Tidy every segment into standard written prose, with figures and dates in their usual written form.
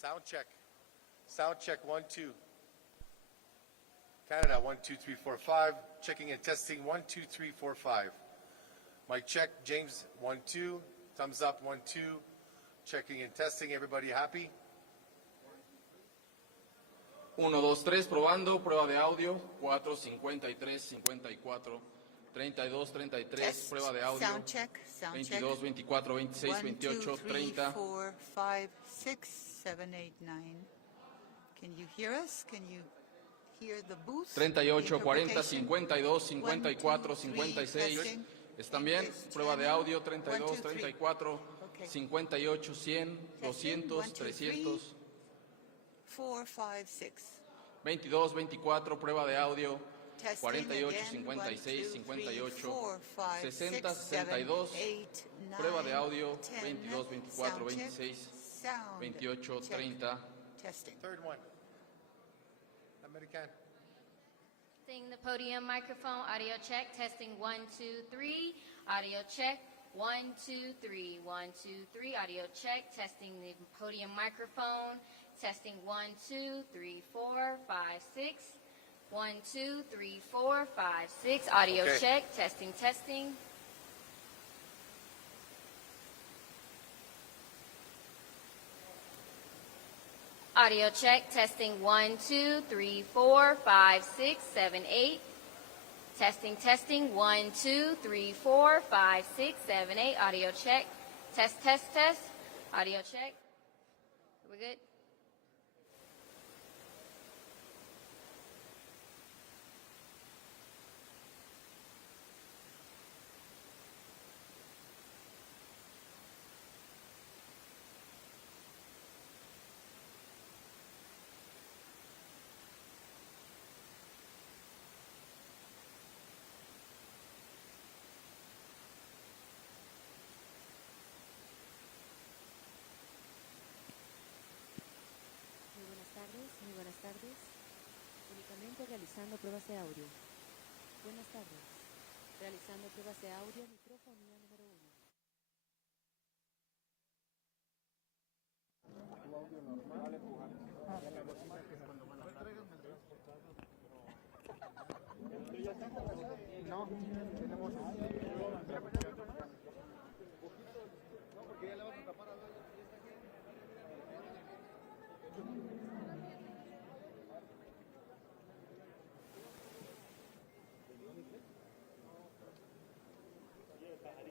Sound check. Sound check, 1, 2. Canada, 1, 2, 3, 4, 5. Checking and testing, 1, 2, 3, 4, 5. Mic check, James, 1, 2. Thumbs up, 1, 2. Checking and testing, everybody happy? 1, 2, 3, probando, prueba de audio, 4, 53, 54, 32, 33, Test. prueba de audio, Sound check. Sound 22, check. 24, 26, 1, 2, 28, 3, 30, 4, 5, 6, 7, 8, 9. Can you hear us? Can you hear the booth? 38, 40, interpretation? 52, 54, 1, 2, 3, 56. testing. ¿Están bien? English Prueba de channel. audio, 1, 32, 2, 3. 34, Okay. 58, 100, 200, 300. 4, 5, 6. 22, 24, prueba de audio, Testing 48, again. 56, 1, 2, 3, 58, 4, 5, 60, 6, 7, 62, 8, 9, prueba de audio, 10. 22, 24, Sound check. 26, Sound 28, check. 30. Testing. Third one. American. Testing the podium microphone, audio check, testing 1, 2, 3, audio check, 1, 2, 3, 1, 2, 3, audio check, testing the podium microphone, testing 1, 2, 3, 4, 5, 6, 1, 2, 3, 4, 5, 6, audio Okay. check, testing, testing. Audio check, testing 1, 2, 3, 4, 5, 6, 7, 8. Testing, testing, 1, 2, 3, 4, 5, 6, 7, 8. Audio check. Test, test, test. Audio check. Are we good? Muy buenas tardes. Únicamente realizando pruebas de audio. Buenas tardes. Realizando pruebas de audio, microfonía número 1. No, tenemos.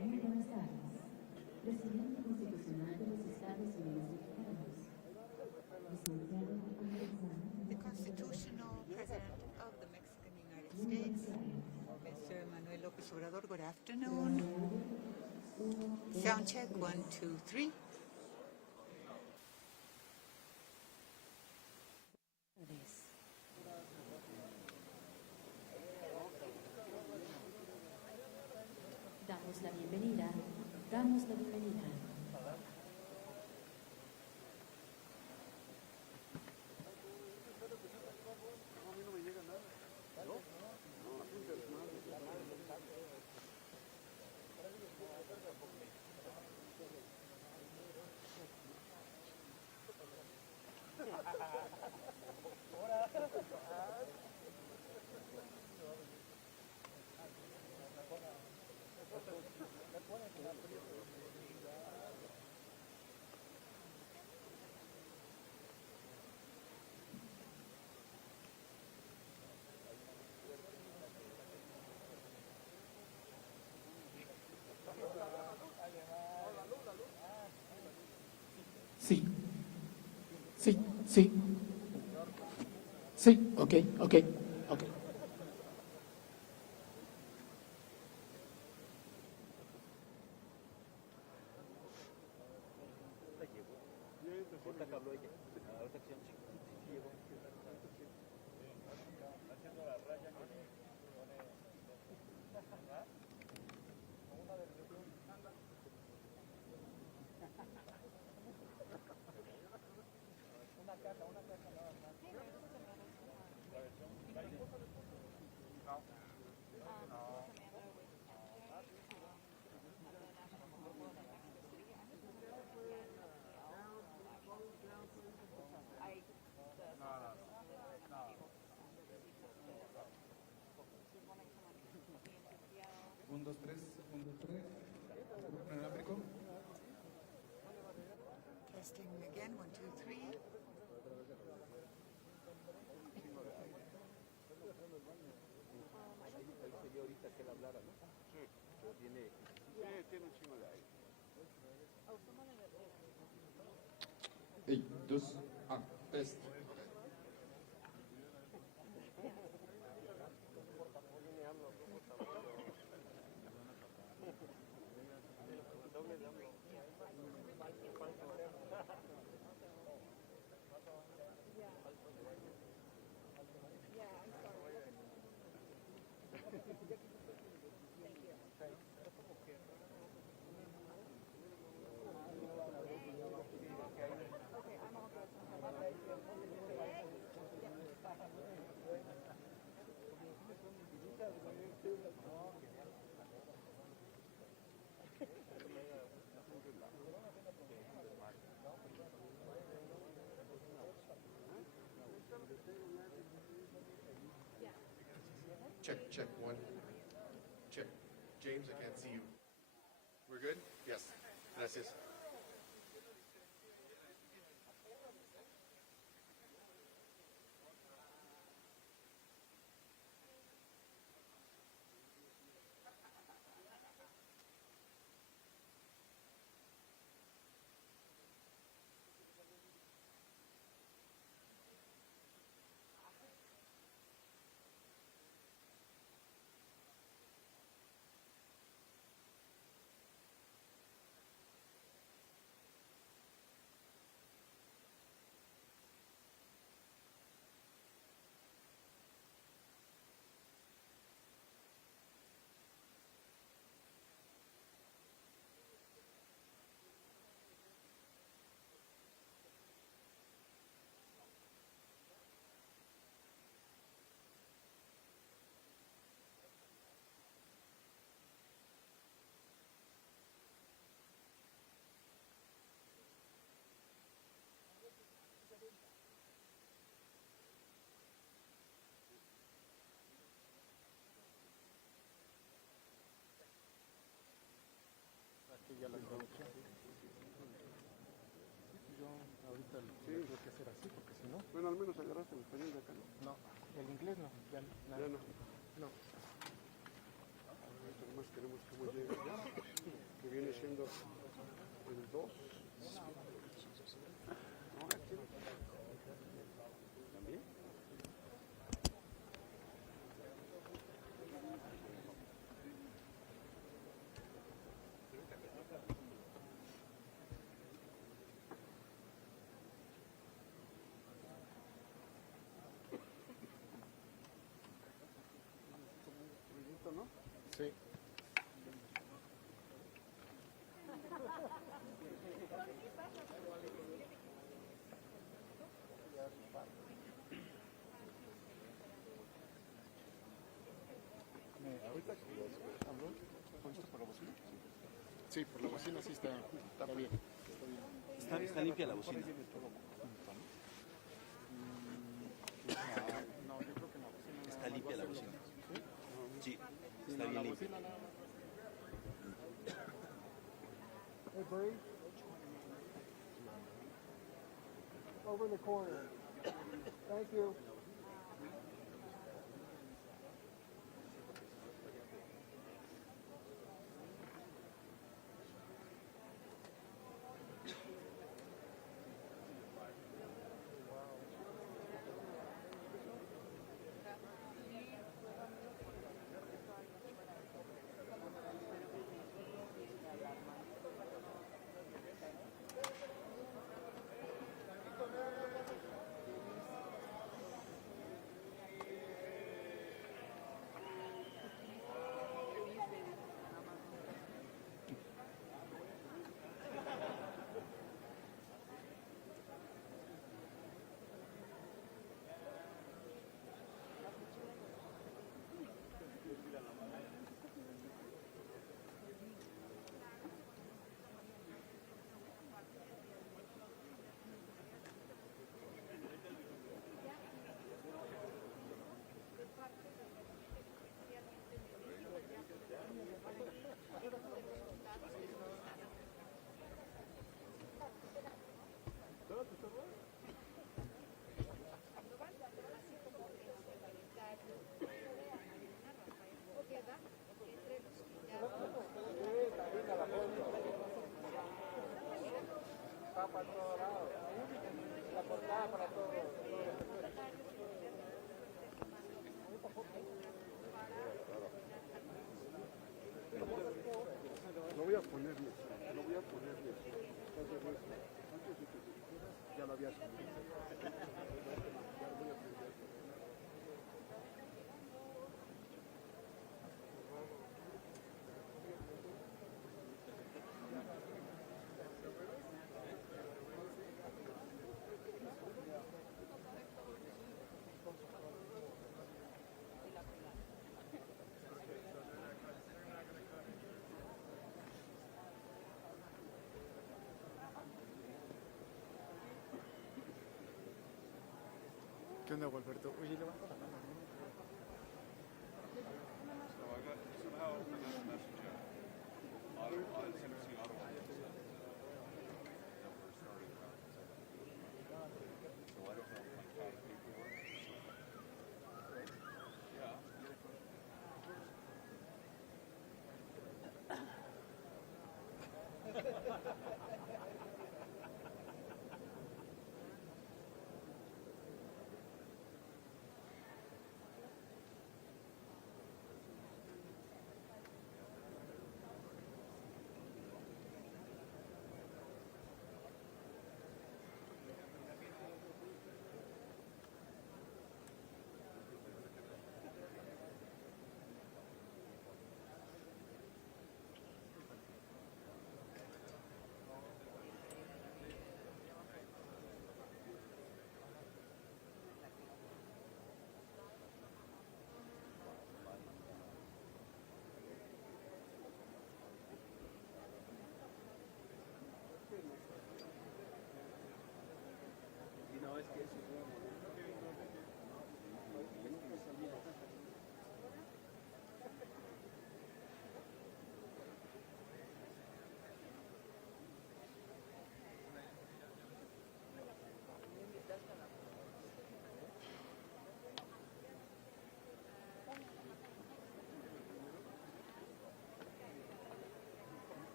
Muy buenas tardes. Presidente Constitucional de los Estados Unidos Mexicanos. Licenciado The constitutional president of the Mexican United States, Mr. Manuel López Obrador, good afternoon. Sound check, 1, 2, 3. Damos la bienvenida. Damos la bienvenida. Sí. Sí, sí. Sí, ok, ok, ok. 2, 3, 1, 2, 3. Inalámbrico. Testing again, 1, 2, 3. Hey, 2, test. Check, 1. Check. James, I can't see you. We're good? Yes. Gracias. Ya la introducción. Yo ahorita lo tengo que hacer así, porque si no... Bueno, al menos agarraste el español de acá, ¿no? No, el inglés no, ya no. Ya no. No. Ahorita nomás queremos cómo llega ya, que viene siendo el 2. No, aquí. ¿También? ¿No? Sí. Ahorita habló, ¿fuiste por la bocina? Sí, por la bocina sí está bien. Está limpia la bocina. No, yo creo que en la bocina Está limpia la bocina. Sí, está bien limpia. Hey, Bree. Over in the corner. Thank you. para todos lados. La portada para todos los sectores. Lo voy a ponerle, lo voy a ponerle. Entonces, antes de que te dijeras, ya lo había subido. ¿Qué onda, Gualberto? Oye, levanta la mano.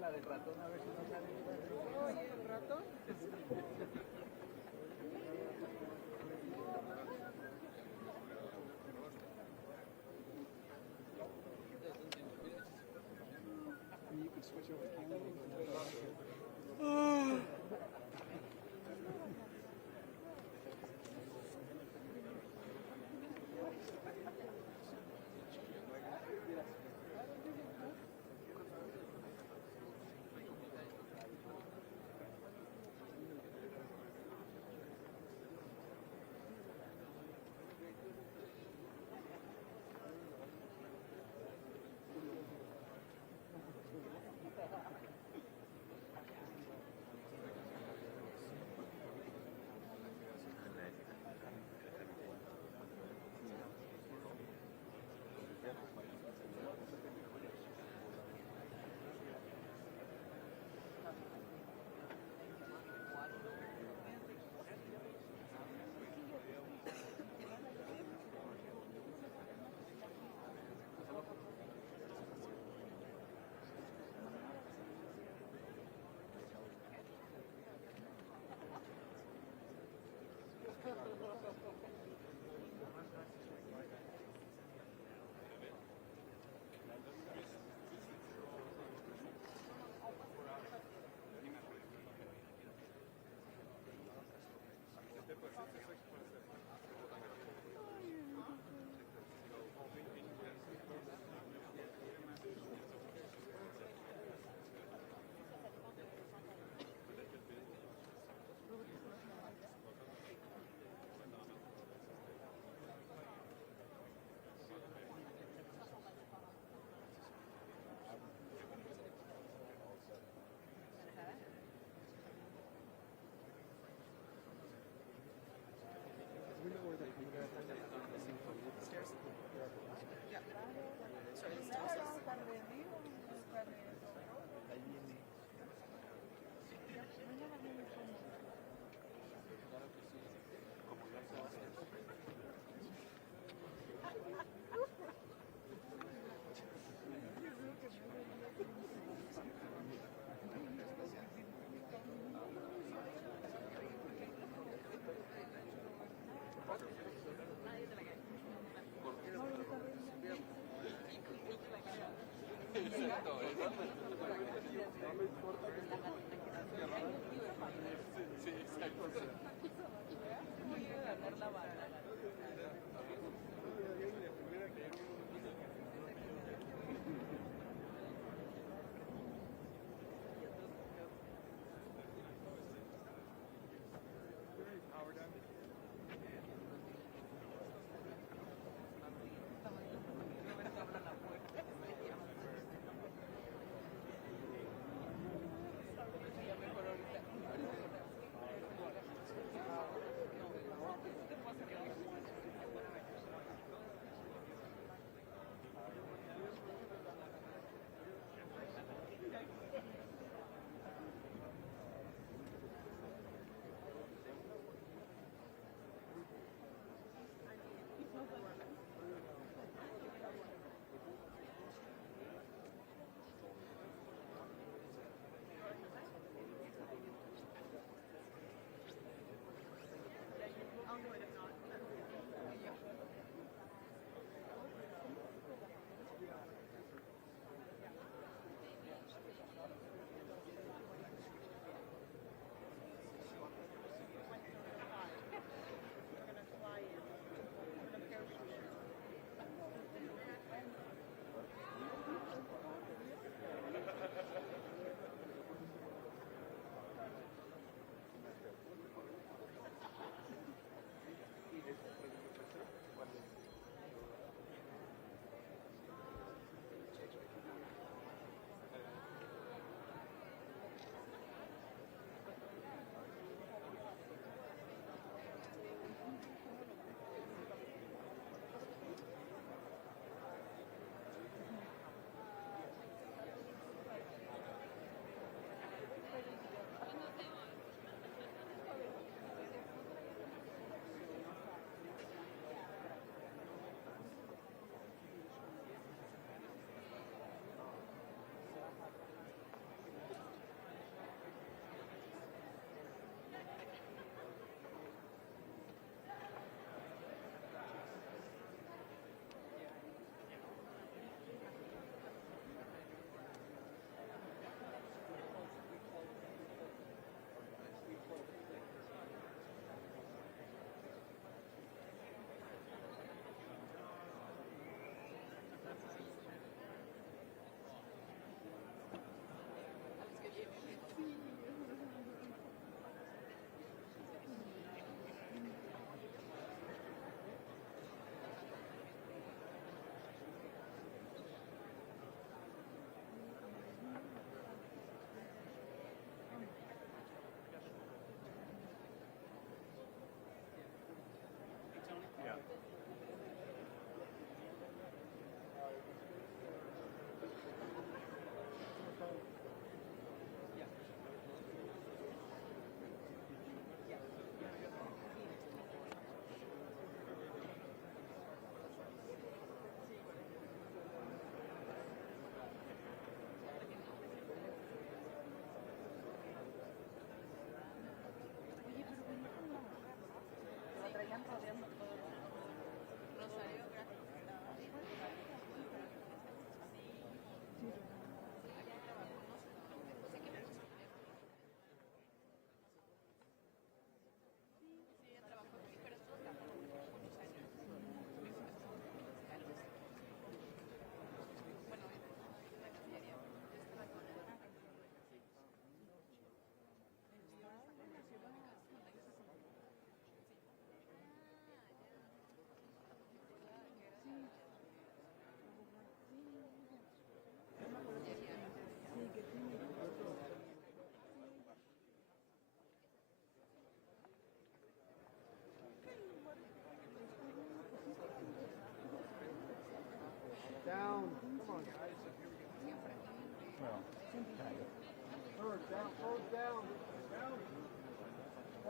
la del ratón, a ver si no sale. Oye, el ratón.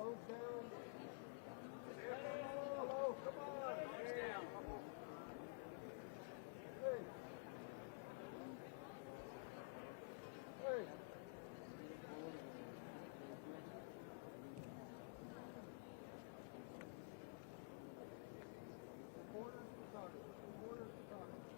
Phones down. Hello, come on. Hey. Hey. Reporters photographer. Reporters photographer.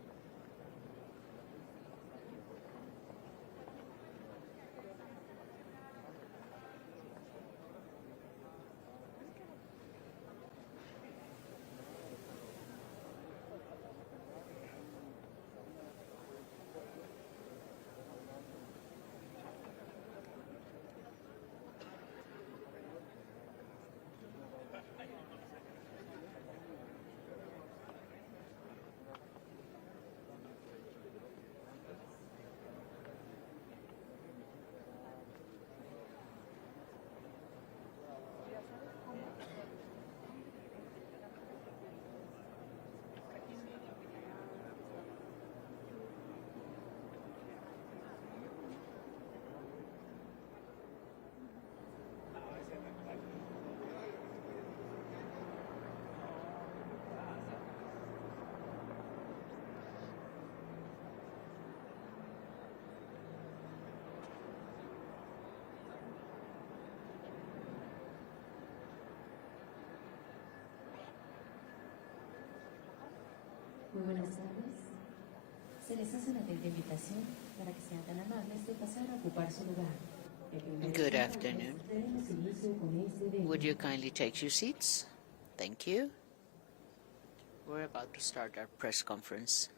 Muy buenas tardes. Se les hace una atenta invitación para que sean tan amables de pasar a ocupar su lugar. Good afternoon. Would you kindly take your seats? Thank you. We're about to start our press conference.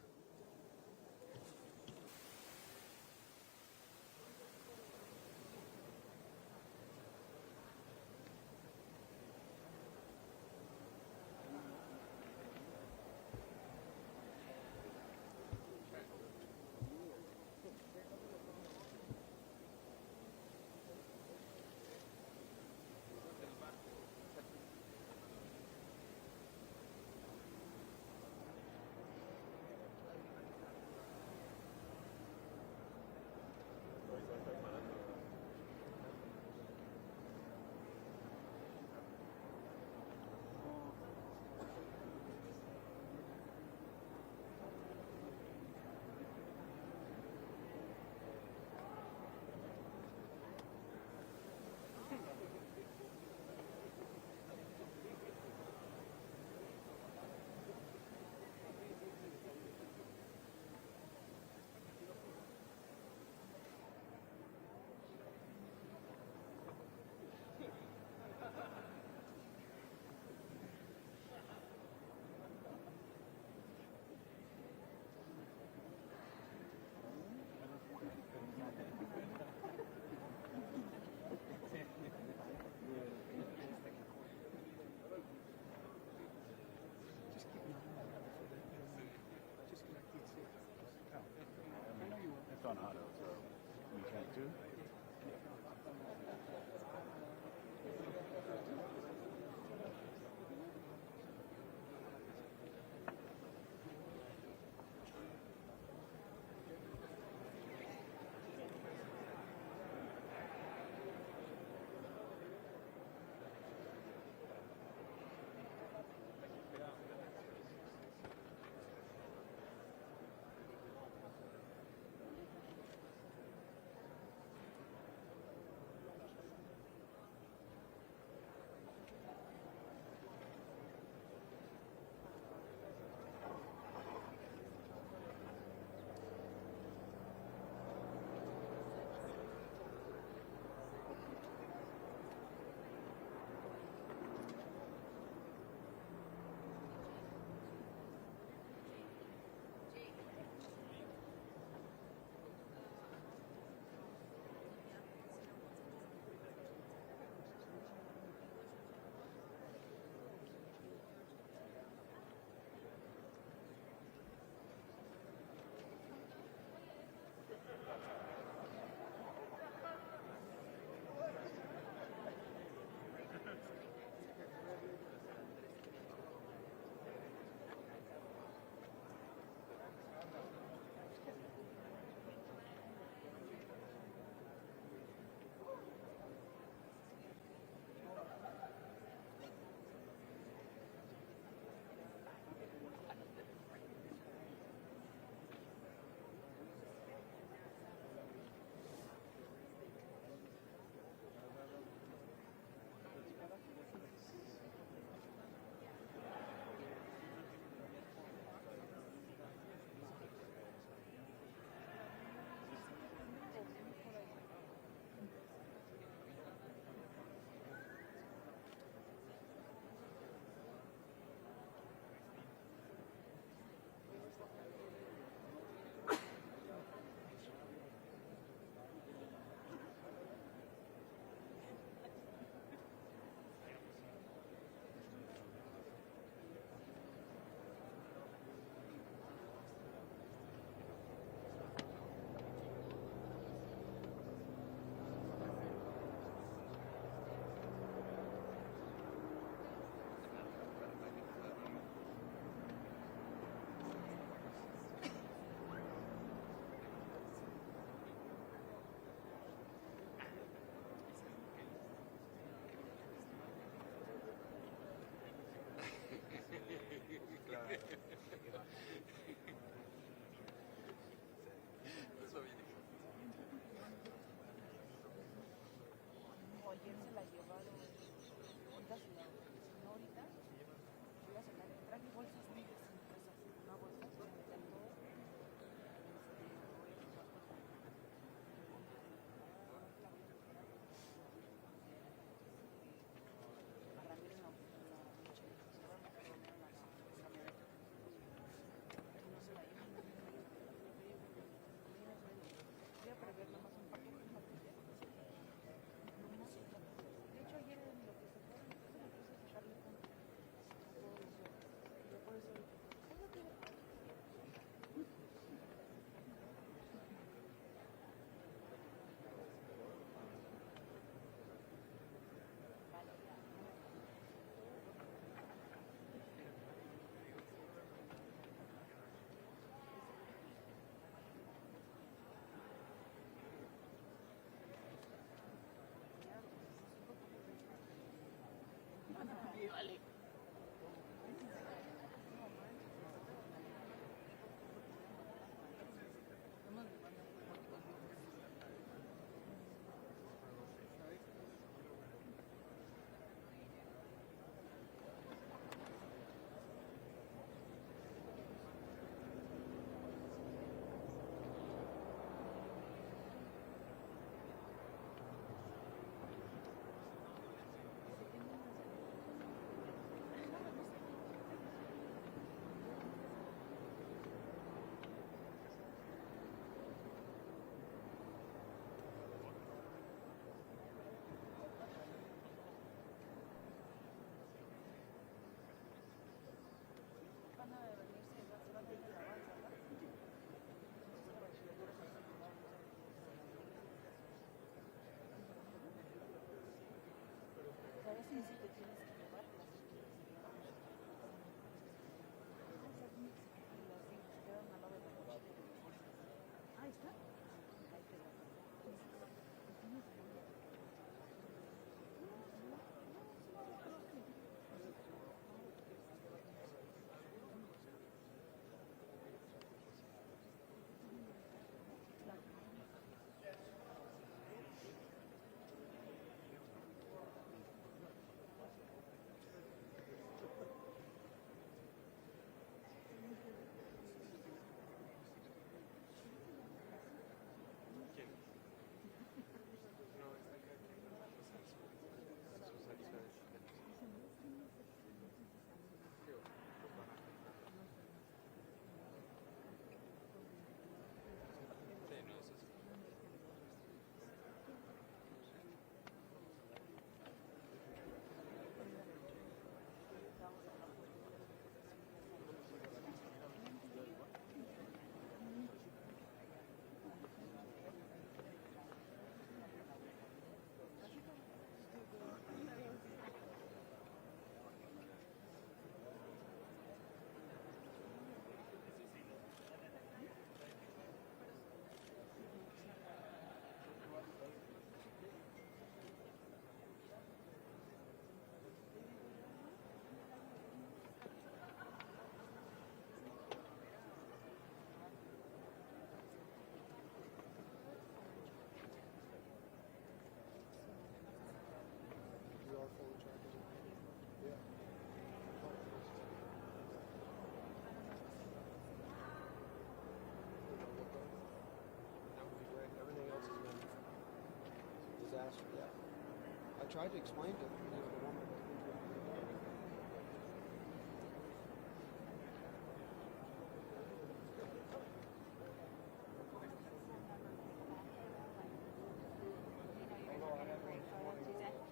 I tried to explain to the woman.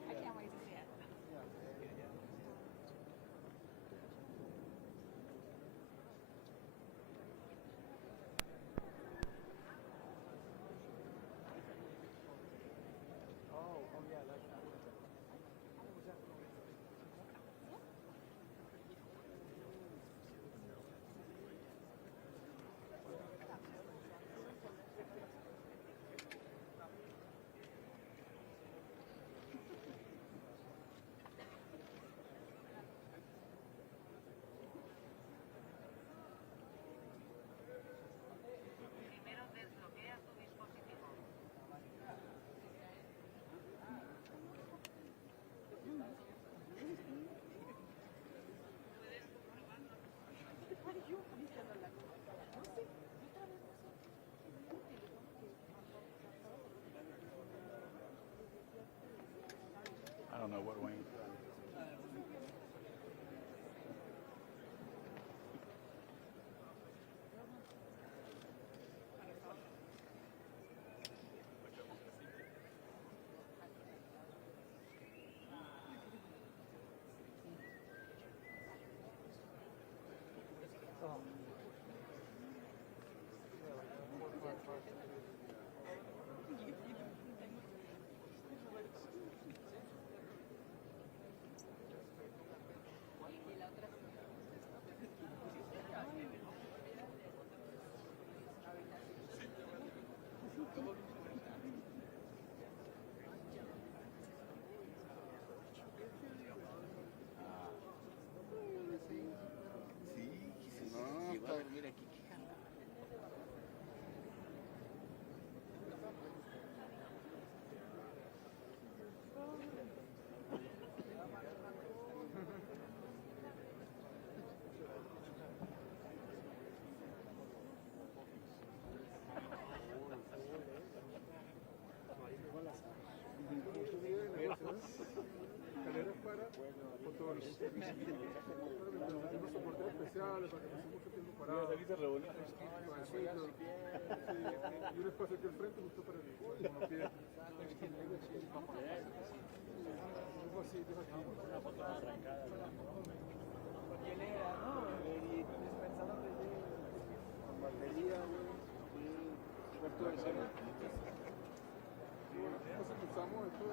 I can't wait to see it. Oh yeah, that's I don't know what Wayne. Escaleras para fotógrafos. Tenemos soportes especiales para que no estén mucho tiempo parados. Sí, y un espacio aquí al frente justo para el monopié. Un vasito aquí. Una foto arrancada. ¿Quién era, no? Dispensador de con batería, güey. Puerto de cena. Nos empezamos esto de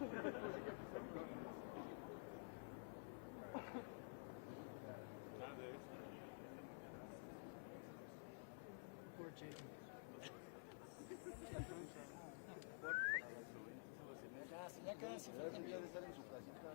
Poor Jaden. Ya casi falta el de estar en su casita.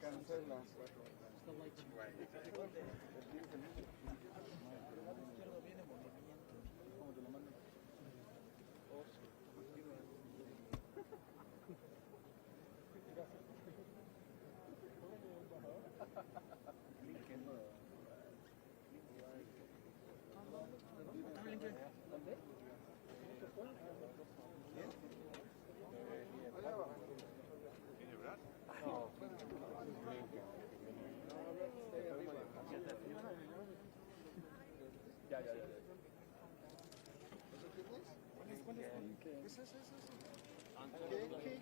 Cancela.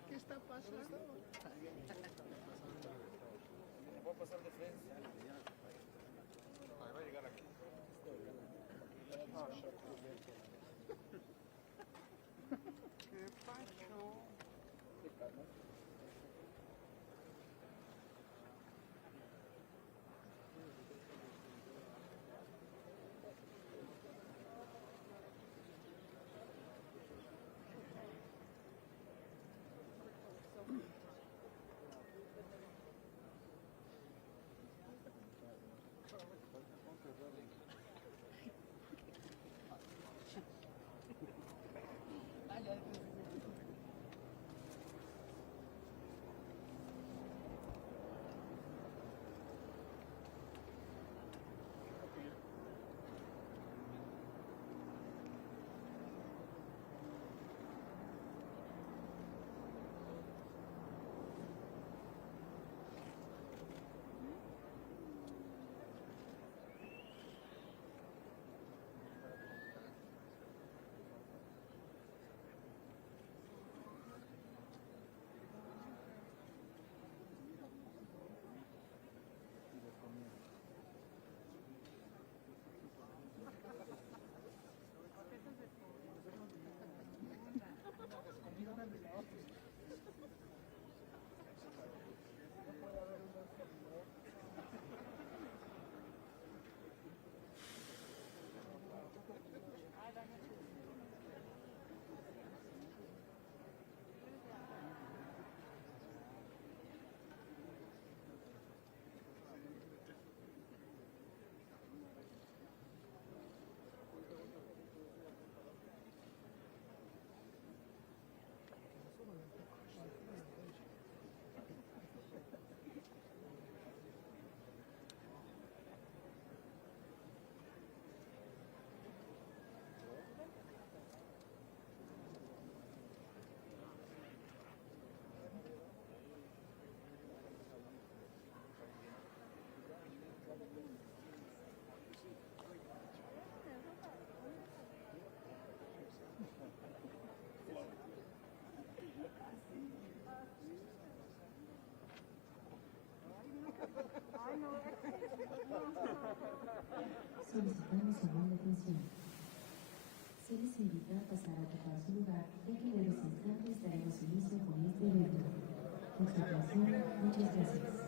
¿Qué está pasando? Voy a pasar de frente. Va a llegar aquí. ¿Qué pasó? Solicitamos su amable atención. Se les invita a pasar a ocupar su lugar, ya que en unos instantes daremos inicio con este evento. Por su atención, muchas gracias.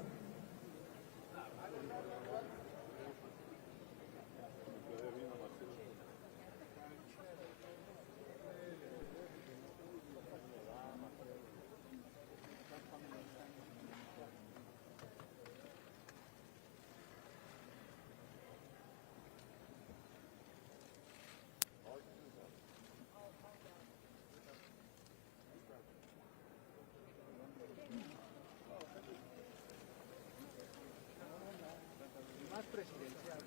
Más presidencial.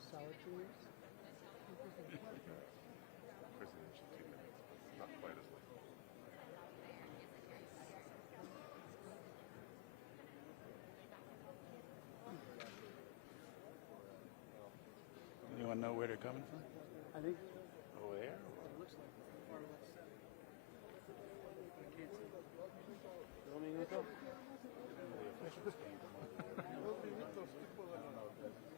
sour cream. Presidential 2 minutes. Not quite as long. Anyone know where they're coming from? I think Over there? it looks like far west. I can't see. ¿2 minutos? The officials came from over there. I don't know if there's keep an eye out there for me.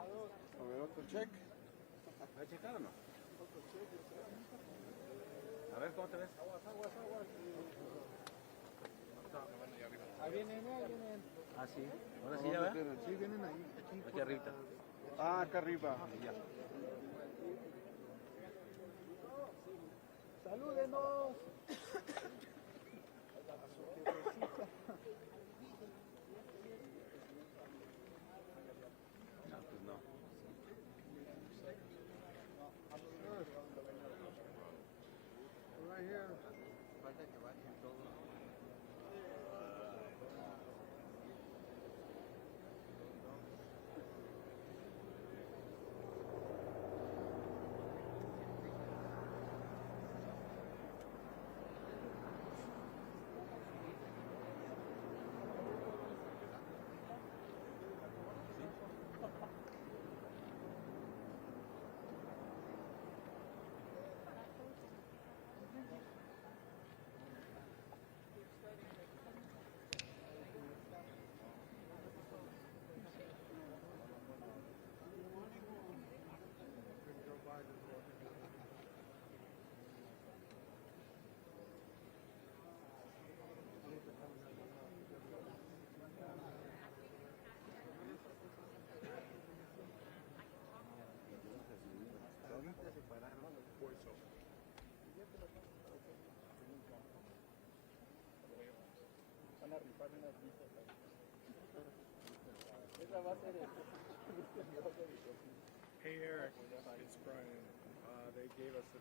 A ver, otro check. ¿Va a checar o no? A ver, ¿cómo te ves? Ahí vienen, ahí vienen. Ah, sí. Ahora sí, ya va. Sí, vienen ahí. Aquí arriba. Ah, acá arriba. Ya. ¡Salúdenos! No, pues no. Right here. Falta que bajen todos. Van a rifar unas vistas ahí. Esa va a ser Hey Eric, it's Brian. They gave us a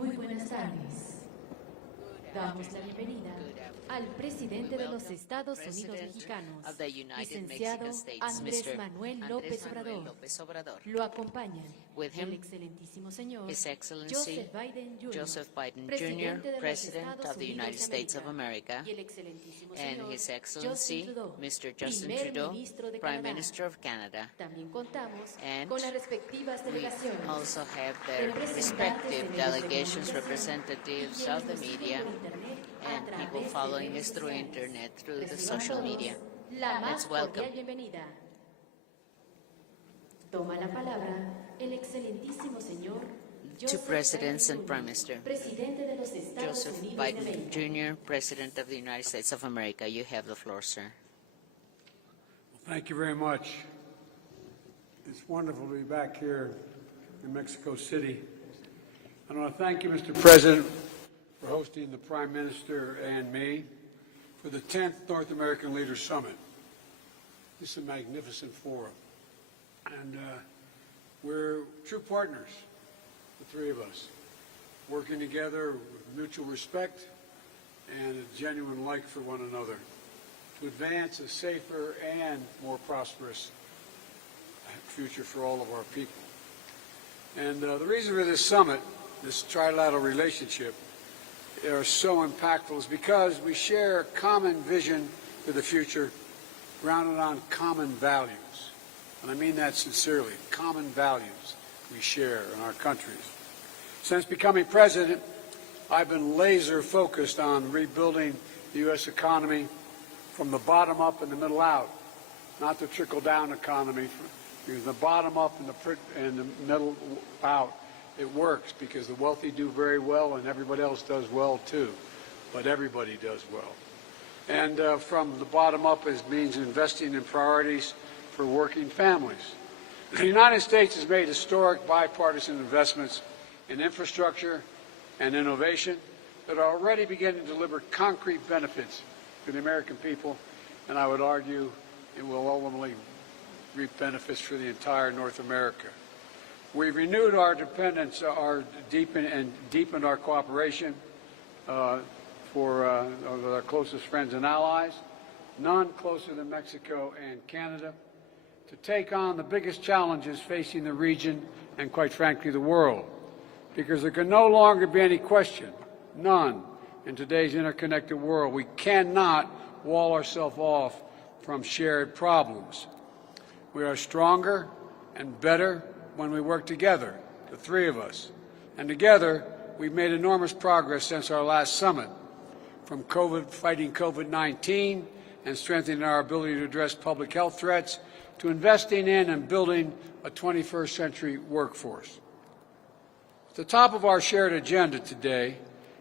Muy buenas tardes. Damos la bienvenida al presidente de los Estados Unidos mexicanos, licenciado Andrés Manuel López Obrador. Lo acompañan With el him, excelentísimo señor His Excellency Joseph Biden Jr., Joseph Biden presidente Jr., de los President Estados of the Unidos United de States of América, America, y el excelentísimo and señor His Justin Excellency Trudeau, Mr. Justin primer Trudeau, ministro de Prime Canadá. Minister of Canada. También contamos And con las respectivas we delegaciones also have their representantes respective de medios de delegations, comunicación representatives y of quienes the nos siguen media, por internet a and people través de following redes us through sociales. internet, through the Reciban social todos media. la más Let's welcome. cordial bienvenida. Toma la palabra el excelentísimo señor Two Joseph presidents Biden and Prime Minister. Jr., presidente de los Estados Joseph Unidos de Biden América. Jr., President of the United States of America. You have the floor, sir. Thank you very much. It's wonderful to be back here in Mexico City. I want to thank you, Mr. President, for hosting the Prime Minister and me for the 10th North American Leaders Summit. This is a magnificent forum. And we're true partners, the three of us, working together with mutual respect and a genuine like for one another to advance a safer and more prosperous future for all of our people. And the reason for this summit, this trilateral relationship, are so impactful is because we share a common vision for the future grounded on common values. And I mean that sincerely, common values we share in our countries. Since becoming president, I've been laser focused on rebuilding the U.S. economy from the bottom up and the middle out, not the trickle-down economy. Because the bottom up and the middle out, it works because the wealthy do very well and everybody else does well too. But everybody does well. And from the bottom up, it means investing in priorities for working families. The United States has made historic bipartisan investments in infrastructure and innovation that are already beginning to deliver concrete benefits to the American people, and I would argue it will ultimately reap benefits for the entire North America. We've renewed our dependence, deepened our cooperation with our closest friends and allies, none closer than Mexico and Canada, to take on the biggest challenges facing the region and, quite frankly, the world. Because there can no longer be any question, none, in today's interconnected world. We cannot wall ourselves off from shared problems. We are stronger and better when we work together, the three of us. And together, we've made enormous progress since our last summit, from fighting COVID-19 and strengthening our ability to address public health threats, to investing in and building a 21st century workforce. At the top of our shared agenda today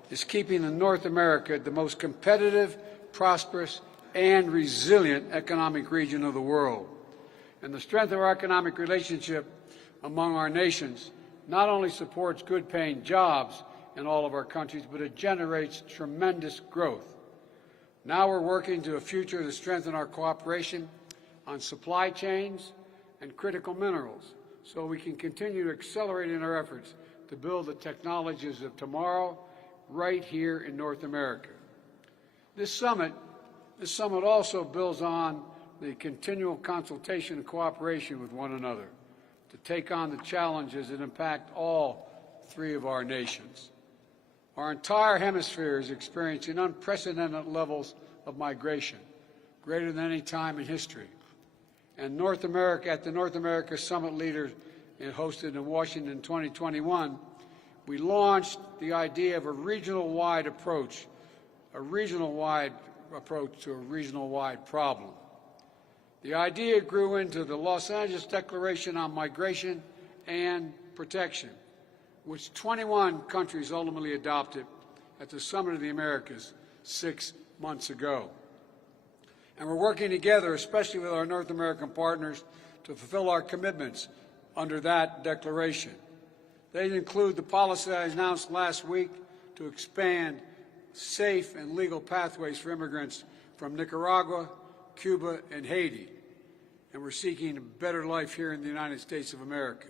is keeping North America the most competitive, prosperous, and resilient economic region of the world. And the strength of our economic relationship among our nations not only supports good-paying jobs in all of our countries, but it generates tremendous growth. Now we're working to a future to strengthen our cooperation on supply chains and critical minerals so we can continue accelerating our efforts to build the technologies of tomorrow right here in North America. This summit also builds on the continual consultation and cooperation with one another to take on the challenges that impact all three of our nations. Our entire hemisphere is experiencing unprecedented levels of migration, greater than any time in history. And North America, at the North America Summit Leaders hosted in Washington in 2021, we launched the idea of a regional-wide approach to a regional-wide problem. The idea grew into the Los Angeles Declaration on Migration and Protection, which 21 countries ultimately adopted at the Summit of the Americas 6 months ago. And we're working together, especially with our North American partners, to fulfill our commitments under that declaration. They include the policy I announced last week to expand safe and legal pathways for immigrants from Nicaragua, Cuba, and Haiti. And we're seeking a better life here in the United States of America.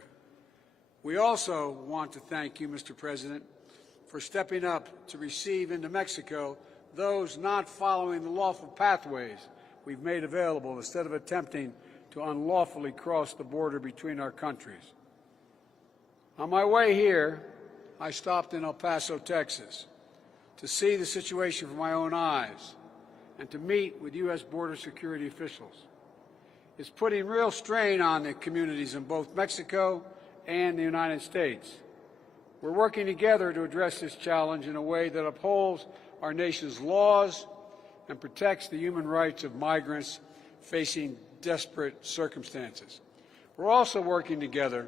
We also want to thank you, Mr. President, for stepping up to receive into Mexico those not following the lawful pathways we've made available instead of attempting to unlawfully cross the border between our countries. On my way here, I stopped in El Paso, Texas, to see the situation with my own eyes and to meet with U.S. border security officials. It's putting real strain on the communities in both Mexico and the United States. We're working together to address this challenge in a way that upholds our nation's laws and protects the human rights of migrants facing desperate circumstances. We're also working together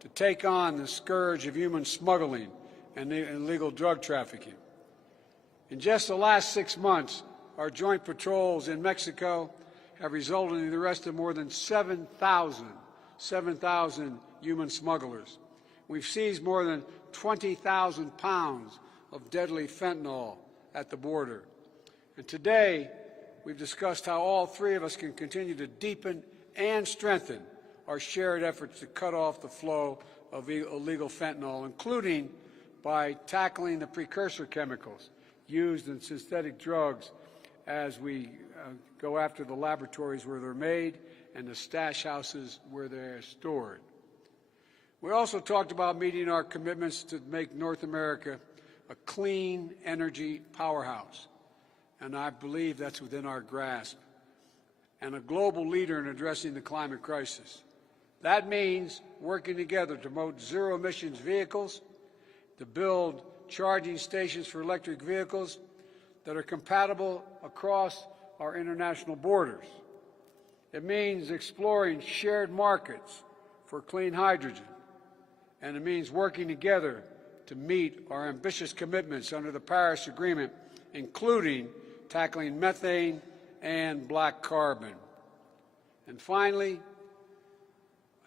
to take on the scourge of human smuggling and illegal drug trafficking. In just the last 6 months, our joint patrols in Mexico have resulted in the arrest of more than 7,000 human smugglers. We've seized more than 20,000 pounds of deadly fentanyl at the border. And today, we've discussed how all three of us can continue to deepen and strengthen our shared efforts to cut off the flow of illegal fentanyl, including by tackling the precursor chemicals used in synthetic drugs as we go after the laboratories where they're made and the stash houses where they're stored. We also talked about meeting our commitments to make North America a clean energy powerhouse, and I believe that's within our grasp, and a global leader in addressing the climate crisis. That means working together to promote zero-emissions vehicles, to build charging stations for electric vehicles that are compatible across our international borders. It means exploring shared markets for clean hydrogen, and it means working together to meet our ambitious commitments under the Paris Agreement, including tackling methane and black carbon. And finally,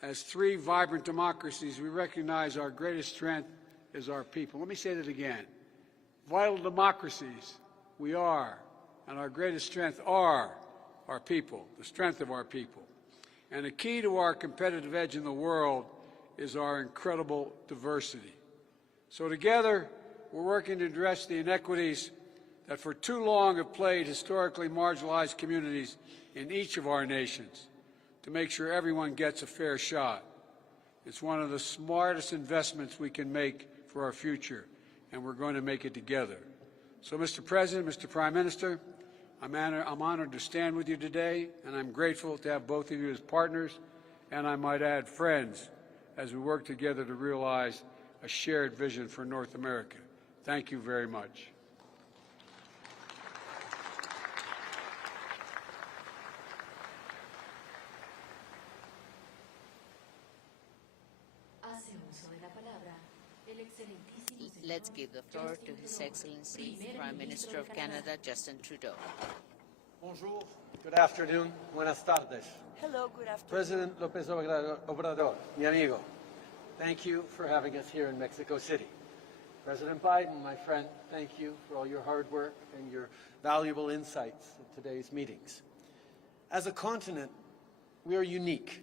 as three vibrant democracies, we recognize our greatest strength is our people. Let me say that again. Vital democracies, we are, and our greatest strength are our people, the strength of our people. And the key to our competitive edge in the world is our incredible diversity. So together, we're working to address the inequities that for too long have plagued historically marginalized communities in each of our nations, to make sure everyone gets a fair shot. It's one of the smartest investments we can make for our future, and we're going to make it together. So, Mr. President, Mr. Prime Minister, I'm honored to stand with you today, and I'm grateful to have both of you as partners, and I might add friends, as we work together to realize a shared vision for North America. Thank you very much. Let's give the floor to His Excellency, Prime Minister of Canada, Justin Trudeau. Bonjour, good afternoon, buenas tardes. Hello, good afternoon. President López Obrador, mi amigo, thank you for having us here in Mexico City. President Biden, my friend, thank you for all your hard work and your valuable insights in today's meetings. As a continent, we are unique.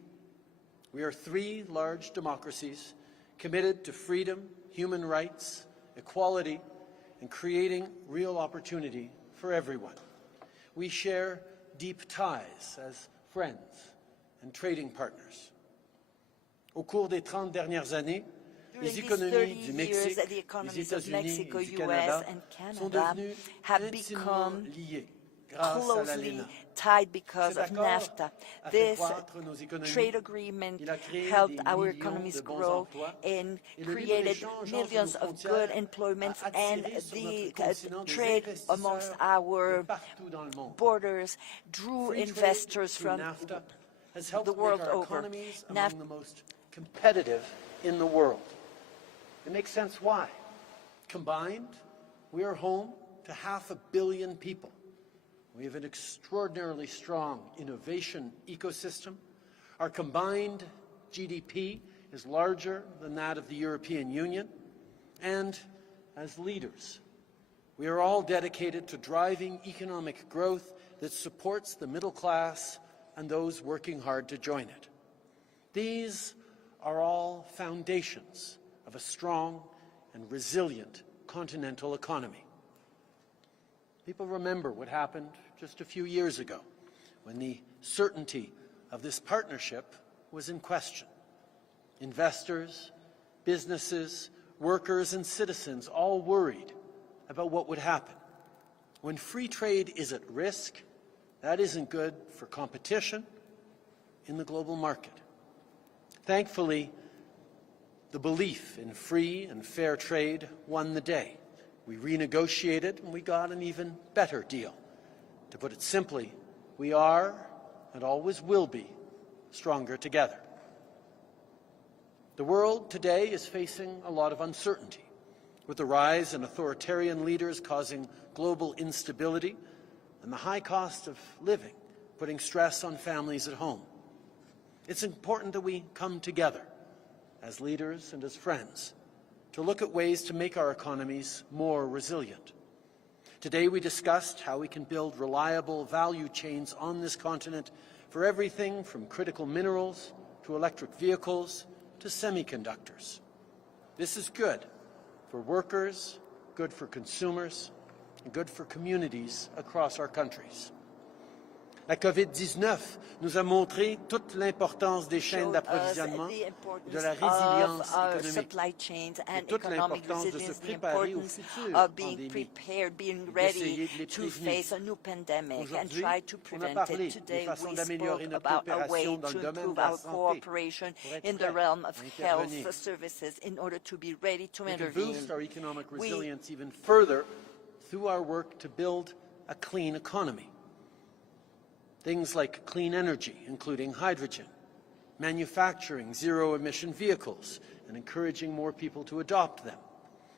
We are three large democracies committed to freedom, human rights, equality, and creating real opportunity for everyone. We share deep ties as friends and trading partners. Au cours des 30 dernières années, les économies du Mexique, des États-Unis et du Canada sont devenues intimement liées grâce à l'ALENA. Tied because of NAFTA. This trade agreement helped our economies grow and created millions of good employments, and the trade amongst our borders drew investors from the world over. NAFTA the most competitive in the world. It makes sense why. Combined, we are home to 500 million people. We have an extraordinarily strong innovation ecosystem. Our combined GDP is larger than that of the European Union. And as leaders, we are all dedicated to driving economic growth that supports the middle class and those working hard to join it. These are all foundations of a strong and resilient continental economy. People remember what happened just a few years ago when the certainty of this partnership was in question. Investors businesses, workers, and citizens all worried about what would happen. When free trade is at risk, that isn't good for competition in the global market. Thankfully, the belief in free and fair trade won the day. We renegotiated and we got an even better deal. To put it simply, we are and always will be stronger together. The world today is facing a lot of uncertainty, with the rise in authoritarian leaders causing global instability and the high cost of living putting stress on families at home. It's important that we come together as leaders and as friends to look at ways to make our economies more resilient. Today we discussed how we can build reliable value chains on this continent for everything from critical minerals to electric vehicles to semiconductors. This is good for workers, good for consumers, and good for communities across our countries. La COVID-19 nous a montré toute l'importance des chaînes d'approvisionnement, de la résilience économique, et toute l'importance de se préparer aux futures pandémies, d'essayer de les prévenir. Aujourd'hui, on a parlé des façons d'améliorer notre coopération dans le domaine de la santé pour être prêt à intervenir. We can boost our economic resilience even further through our work to build a clean economy. Things like clean energy, including hydrogen, manufacturing zero-emission vehicles, and encouraging more people to adopt them.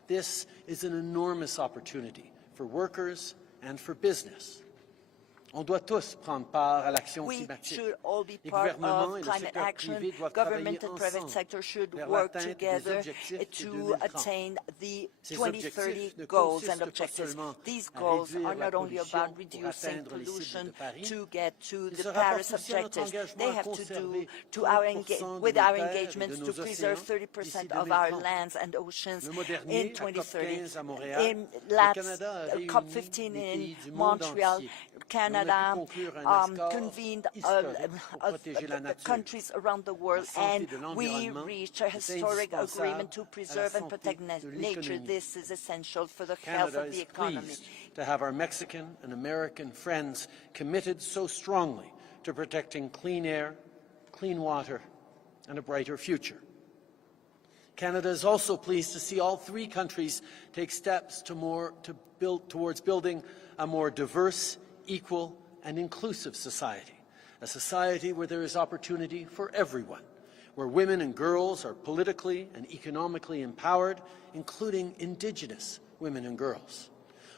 This is an enormous opportunity for workers and for business. On doit tous prendre part à l'action climatique. Les gouvernements et le secteur privé doivent travailler ensemble vers l'atteinte des objectifs de 2030. Ces objectifs ne consistent pas seulement à réduire la pollution pour atteindre les cibles de Paris. Ils se rapportent aussi à notre engagement à conserver 30% de nos terres et de nos océans d'ici 2030. Le mois dernier, à COP15 à Montréal, le Canada a réuni des pays du monde entier. Canada convened countries around the world, and we reached a historic agreement to preserve and protect nature. This is essential for the health of the economy. Canada is pleased to have our Mexican and American friends committed so strongly to protecting clean air, clean water, and a brighter future. Canada is also pleased to see all three countries take steps towards building a more diverse, equal, and inclusive society, a society where there is opportunity for everyone, where women and girls are politically and economically empowered, including Indigenous women and girls,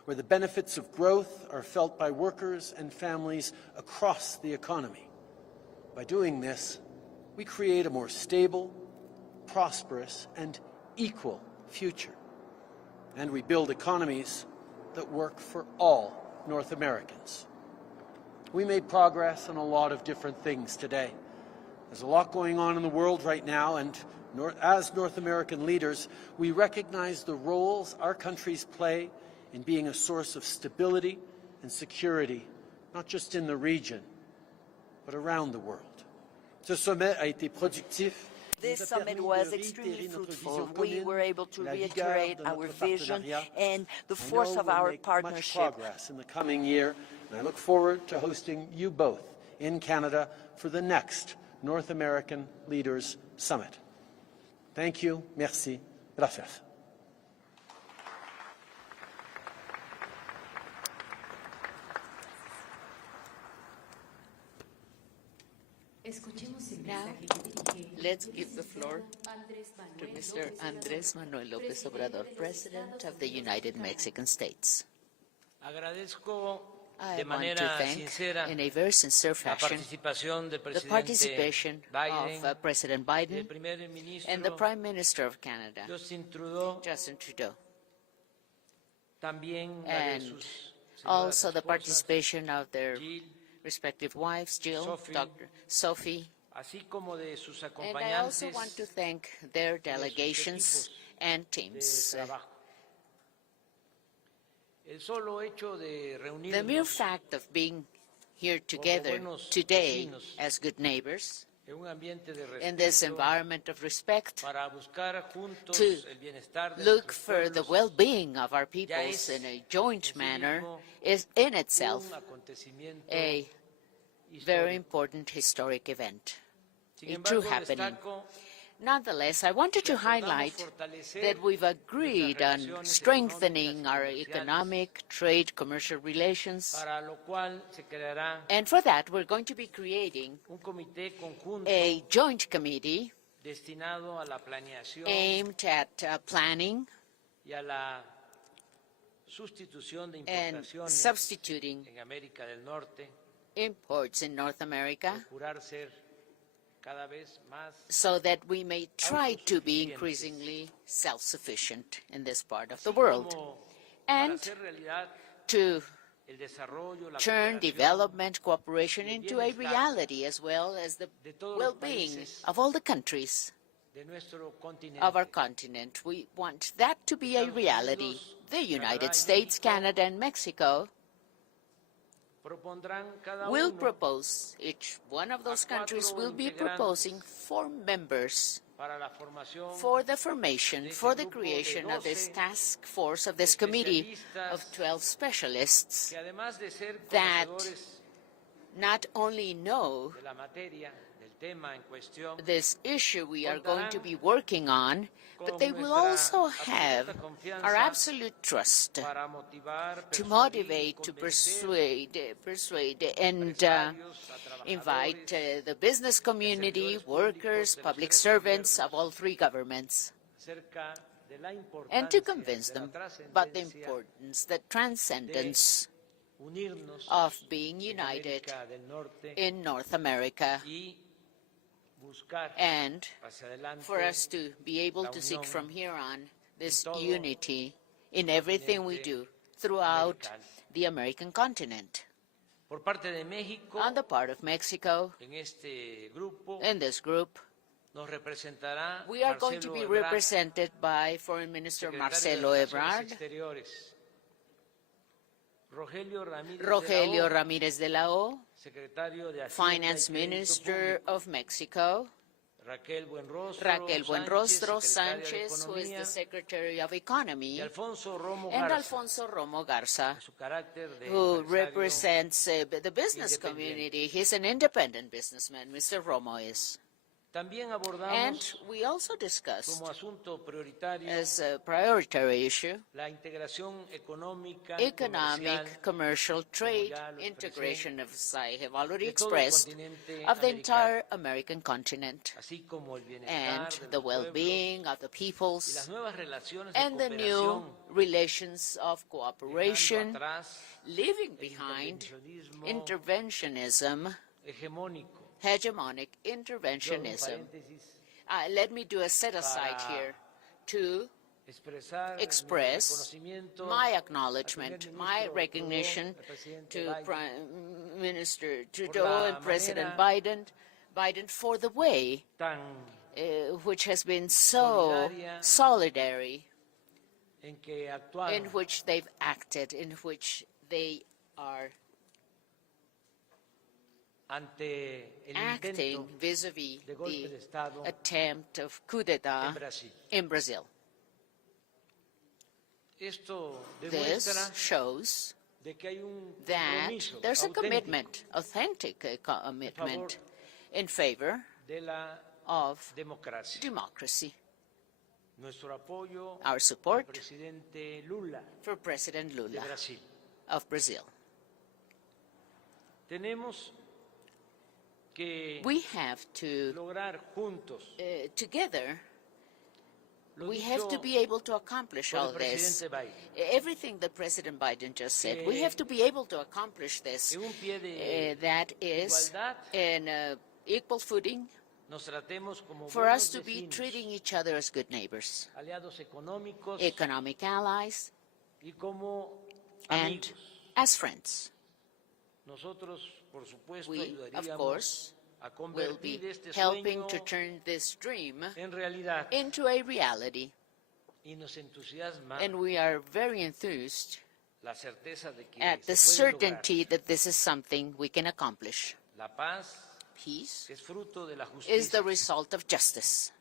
where the benefits of growth are felt by workers and families across the economy. By doing this, we create a more stable, prosperous, and equal future. And we build economies that work for all North Americans. We made progress on a lot of different things today. There's a lot going on in the world right now, and as North American leaders, we recognize the roles our countries play in being a source of stability and security, not just in the region, but around the world. Ce sommet a été productif. This summit was extremely fruitful. We were able to reiterate our vision and the force of our partnership. Much progress in the coming year, and I look forward to hosting you both in Canada for the next North American Leaders Summit. Thank you. Merci. Gracias. Now, let's give the floor to Mr. Andrés Manuel López Obrador, President of the United Mexican States. I want to thank, in a very sincere fashion, the participation of President Biden and the Prime Minister of Canada, Justin Trudeau, and also the participation of their respective wives, Jill, Dr. Sophie, and I also want to thank their delegations and teams. The mere fact of being here together today as good neighbors in this environment of respect, para buscar juntos to el bienestar de look nuestros for the pueblos, well-being of our peoples es in a joint en sí manner mismo is in itself un acontecimiento a very important historic event, Sin a true embargo, happening. destaco Nonetheless, I wanted to que acordamos highlight fortalecer that we've agreed on nuestras relaciones strengthening económicas y our comerciales, economic, trade, commercial relations, para lo cual se creará and for that we're going to be creating un comité conjunto a joint committee destinado a la planeación aimed at planning y a la sustitución de and importaciones substituting en América del Norte, imports in North America procurar ser cada vez más so that we may try to be increasingly self-sufficient in this part of the world, como and para hacer realidad to el desarrollo, la turn cooperación development, cooperation y el into a bienestar reality, as well as the de todos los well-being países of all the countries de nuestro continente. of our continent. We want that to be a Estados reality. Unidos, The Canadá United y States, México Canada, and Mexico propondrán cada will uno propose, each one of those countries will be proposing 4 members para la formación for the formation, de ese for the grupo de creation of this 12 task force, of this committee of especialistas 12 specialists que además de ser that conocedores not only know de la materia, del tema en cuestión, this issue we are going to be working on, but they will also have our absolute trust para motivar, to persuadir, motivate, to convencer persuade, and empresarios, a invite trabajadores, the business community, workers, public servants of all 3 governments, acerca de la and to importancia convince de la them about the trascendencia importance, the transcendence unirnos of being en united América del Norte in North America, y buscar and hacia adelante for us to be able la to seek unión from here on this todo unity in everything we do throughout americano. the American continent. Por parte de México, On the part of Mexico, en este grupo, in this group, nos representará we are going to Marcelo be Ebrard, represented by Foreign Minister secretario Marcelo de Relaciones Ebrard, Exteriores, Rogelio Ramírez de la O, secretario de Hacienda Finance y Crédito Minister Público, of Mexico, Raquel Buenrostro Sánchez, Sánchez, who is Economía, the Secretary of Economy, y Alfonso Romo and Garza, Alfonso Romo Garza, en su carácter de who empresario represents the business independiente. community. He's an independent businessman, Mr. Romo is. También And abordamos we also discussed, como asunto prioritario as a priority issue, la integración económica y economic, commercial, trade, ya lo expresé, integration, as I have already de todo el expressed, continente of the americano, entire American continent, así como el bienestar and de the los pueblos well-being of the y peoples, las nuevas relaciones de and the new cooperación, relations of dejando cooperation, atrás leaving el behind intervencionismo interventionism, hegemónico. hegemonic Yo hago un interventionism. paréntesis Let me do a set-aside para here to expresar express mi reconocimiento my al acknowledgement, primer my ministro recognition Trudeau, al presidente to Biden, Prime Minister por Trudeau la and President manera Biden for the way tan which has been so solidaria solidary, en que actuaron in which they've acted, in which they are ante el acting intento vis-a-vis de golpe the de Estado attempt of coup d'etat en Brasil. in Brazil. Esto This demuestra shows de que hay un that compromiso there's a auténtico commitment, authentic commitment in favor de la of democracia. democracy. Nuestro apoyo Our support al presidente Lula for President de Lula Brasil. of Brazil. Tenemos que We have to, lograr juntos together, lo we have to dicho be able to accomplish por el all this. presidente Biden. Everything that President Biden just said, we have to be able to accomplish this. En un pie de That is igualdad, in equal footing nos tratemos como for us buenos to be vecinos, treating each other as good neighbors, aliados económicos economic allies, y como and amigos. as friends. Nosotros, por supuesto, We, of ayudaríamos course, a will be convertir este helping sueño to turn this dream en realidad into a reality. y nos entusiasma And we are very enthused la certeza de que at the se puede lograr certainty that this is something we can accomplish. la paz, Peace que es fruto de la is the justicia. result of justice.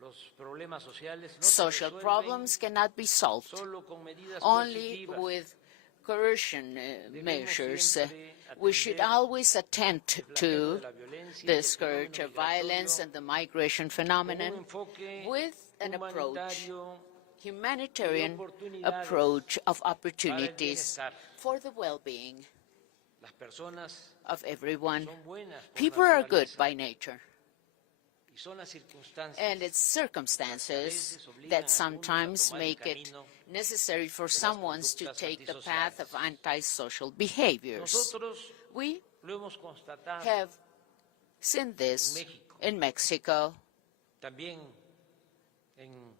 Los problemas sociales no se Social resuelven problems cannot be solved solo con medidas only coercitivas. with coercion Debemos measures. siempre We should atender always attend el flagelo to de la violencia y the el scourge fenómeno of violence migratorio and the migration con un phenomenon enfoque with an approach, humanitarian oportunidades approach of para el opportunities bienestar. for the well-being Las personas of everyone. son buenas por People are good naturaleza, by nature, y son las circunstancias and it's circumstances that sometimes make it necessary for someone to take the path of antisocial behaviors. Nosotros We lo hemos constatado have seen this in Mexico también en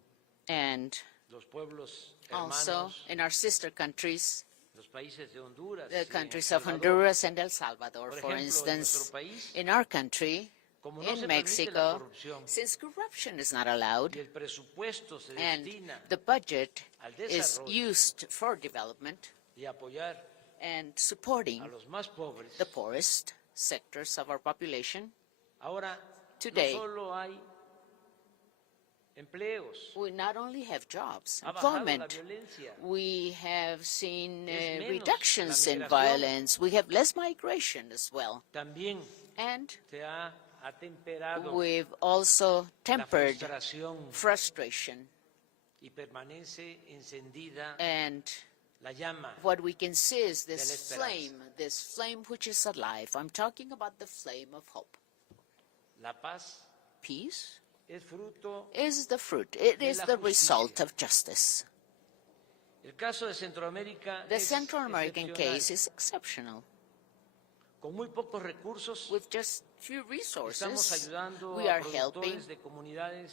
and los pueblos also hermanos, in our sister countries, los países de Honduras, the y en countries El of Salvador. Honduras and El Salvador, Por for ejemplo, en instance. nuestro país, In our country, como no se in permite la Mexico, corrupción since corruption is not allowed y el presupuesto se and destina the budget al is desarrollo used for development y apoyar and supporting a los más pobres, the poorest sectors of our population, ahora today no solo hay empleos, we not only have jobs, ha bajado la employment, violencia, we have seen Es menos reductions la in migración. violence, we have less migration as well, también and se ha atemperado we've also la tempered frustración frustration, y permanece encendida and la llama. what we can see is de la this esperanza. flame which is alive. I'm talking about the flame of hope. La paz Peace es fruto. is the fruit. It de is la the justicia. result of justice. El caso de Centroamérica The es Central American excepcional. case is exceptional. Con muy pocos recursos With just few estamos resources, ayudando we a are helping productores de comunidades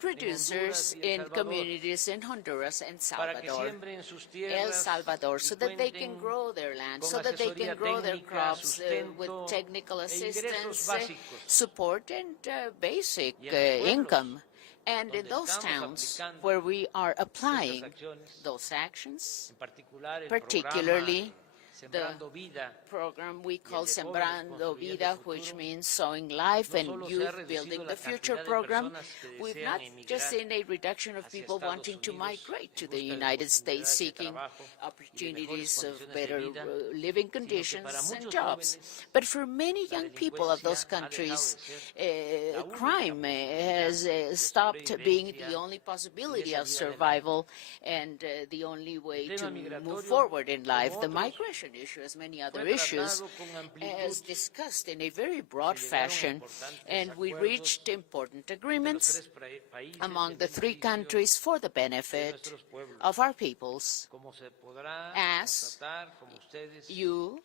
producers en Honduras y El in Salvador communities in Honduras and para que Salvador, siembren sus El tierras Salvador, y so that they can cuenten grow their land, con so that they asesoría can grow their técnica, crops with sustento technical e ingresos assistance, básicos. support, and basic Y en los pueblos income. And in donde those estamos towns aplicando where we are applying estas acciones, those actions, en particular el particularly programa Sembrando Vida, program we call de jóvenes Sembrando construyendo Vida, el which futuro, means sowing life no and solo se ha youth reducido building la the future cantidad de program. personas que We've desean not emigrar just seen a reduction of hacia people Estados wanting to Unidos migrate to en the busca de United States oportunidades de seeking trabajo y de opportunities mejores of condiciones de better vida, living sino que conditions para and muchos jobs. jóvenes But for many la young people of those delincuencia ha dejado countries, de ser la única crime has stopped being the sobrevivencia only y possibility de of salida adelante. survival and the only way El to tema move migratorio, forward in life. como The otros, migration issue, as many other fue issues, tratado con as amplitud. discussed in a very broad Se llegaron a fashion, importantes and we acuerdos reached important de los agreements tres países among en the three beneficio countries for the de benefit nuestros pueblos. of our peoples. Como se podrá As constatar, como ustedes you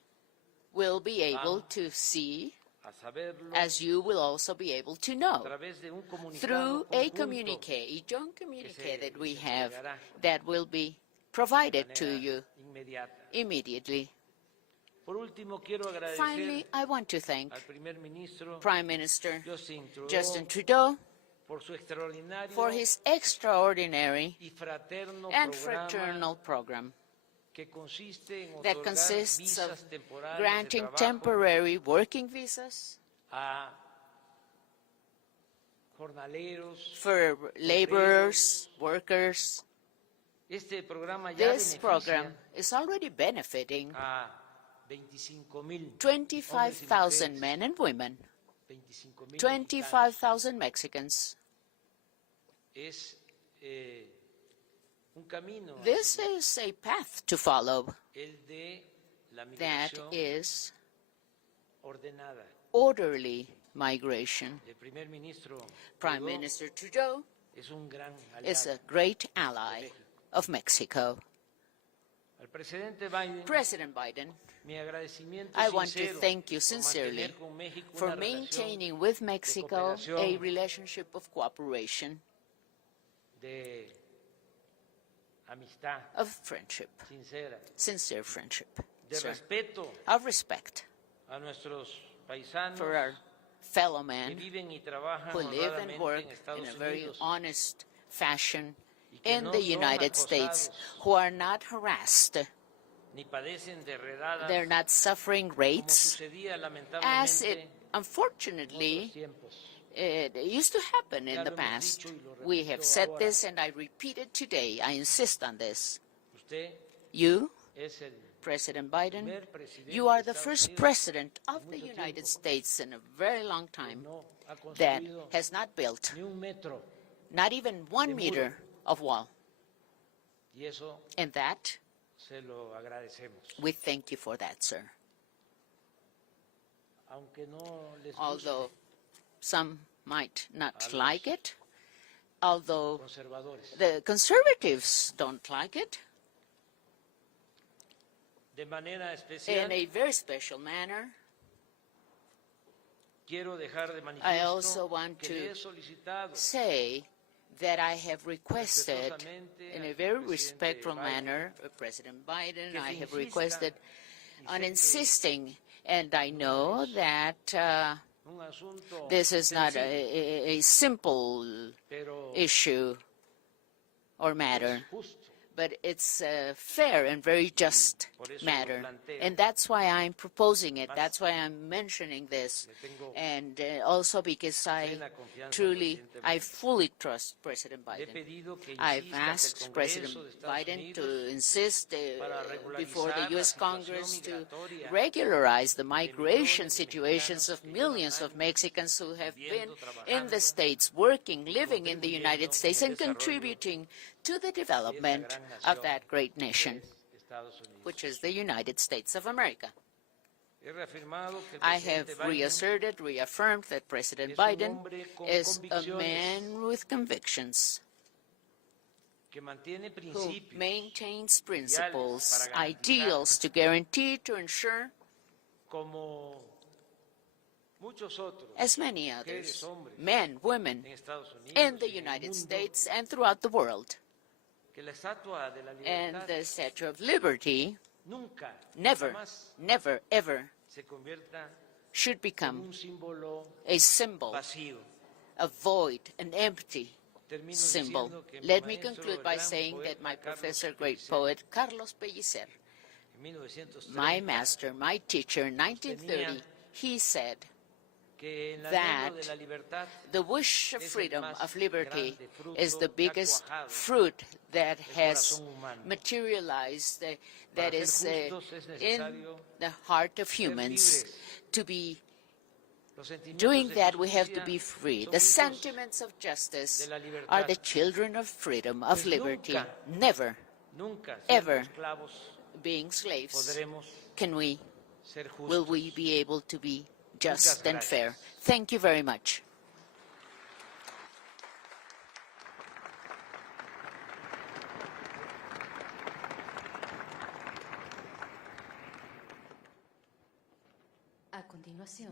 will be able van to see, a saberlo, as you will also be able to a know, través de un through comunicado a conjunto communique, a joint que communique se that we les have entregará that will be de provided to manera you inmediata. immediately. Por último, quiero Finally, agradecer I want to thank al primer ministro Prime Minister Justin Trudeau por su extraordinario for his extraordinary y fraterno and programa fraternal program que consiste en that otorgar consists of visas temporales de granting trabajo temporary working visas a jornaleros. for laborers, workers. Este programa ya This program beneficia is already benefiting a 25,000 25,000 men and women, 25,000 25,000 Mexicans. Es un camino a This seguir, is a path to follow el de la that migración is ordenada. orderly migration. El primer ministro Prime Trudeau Minister Trudeau es un gran is aliado. a great ally of Mexico. Al presidente Biden, President Biden, mi agradecimiento I want to sincero thank you por sincerely mantener con México for una relación maintaining with Mexico a cooperación, relationship of cooperation, de amistad of friendship, sincera, sincere friendship, de sir, respeto of respect a nuestros paisanos for our fellow que men viven y trabajan who live and honradamente work en Estados in a very Unidos honest fashion y que in no the son United States, acosados who are not harassed They're not suffering rates as it unfortunately it used to happen in the past. We have said this and I repeat it today. I insist on this. You, President Biden, you are the first president of the United States in a very long time that has not built not even 1 meter of wall. And that, we thank you for that, sir. Although some might not like it, although the conservatives don't like it, in a very special manner, I also want to say that I have requested, in a very respectful manner, President Biden, I have requested on insisting, and I know that this is not a simple issue or matter, but it's a fair and very just matter. And that's why I'm proposing it. That's why I'm mentioning this. And also because I fully trust President Biden. I've asked President Biden to insist before the U.S. Congress to regularize the migration situations of millions of Mexicans who have been in the States, working, living in the United States, and contributing to the development of that great nation, which is the United States of America. I have reaffirmed that President Biden is a man with convictions, who maintains principles, ideals to guarantee, to ensure, as many others, men, women, in the United States and throughout the world. And the Statue of Liberty never, never, ever should become a symbol, a void, an empty symbol. Let me conclude by saying that my professor, great poet, Carlos Pellicer, my master, my teacher in 1930, he said that the wish of freedom, of liberty, is the biggest fruit that has materialized, that is in the heart of humans. To be doing that, we have to be free. The sentiments of justice are the children of freedom, of liberty. Never, ever being slaves will we be able to be just and fair. Thank you very much.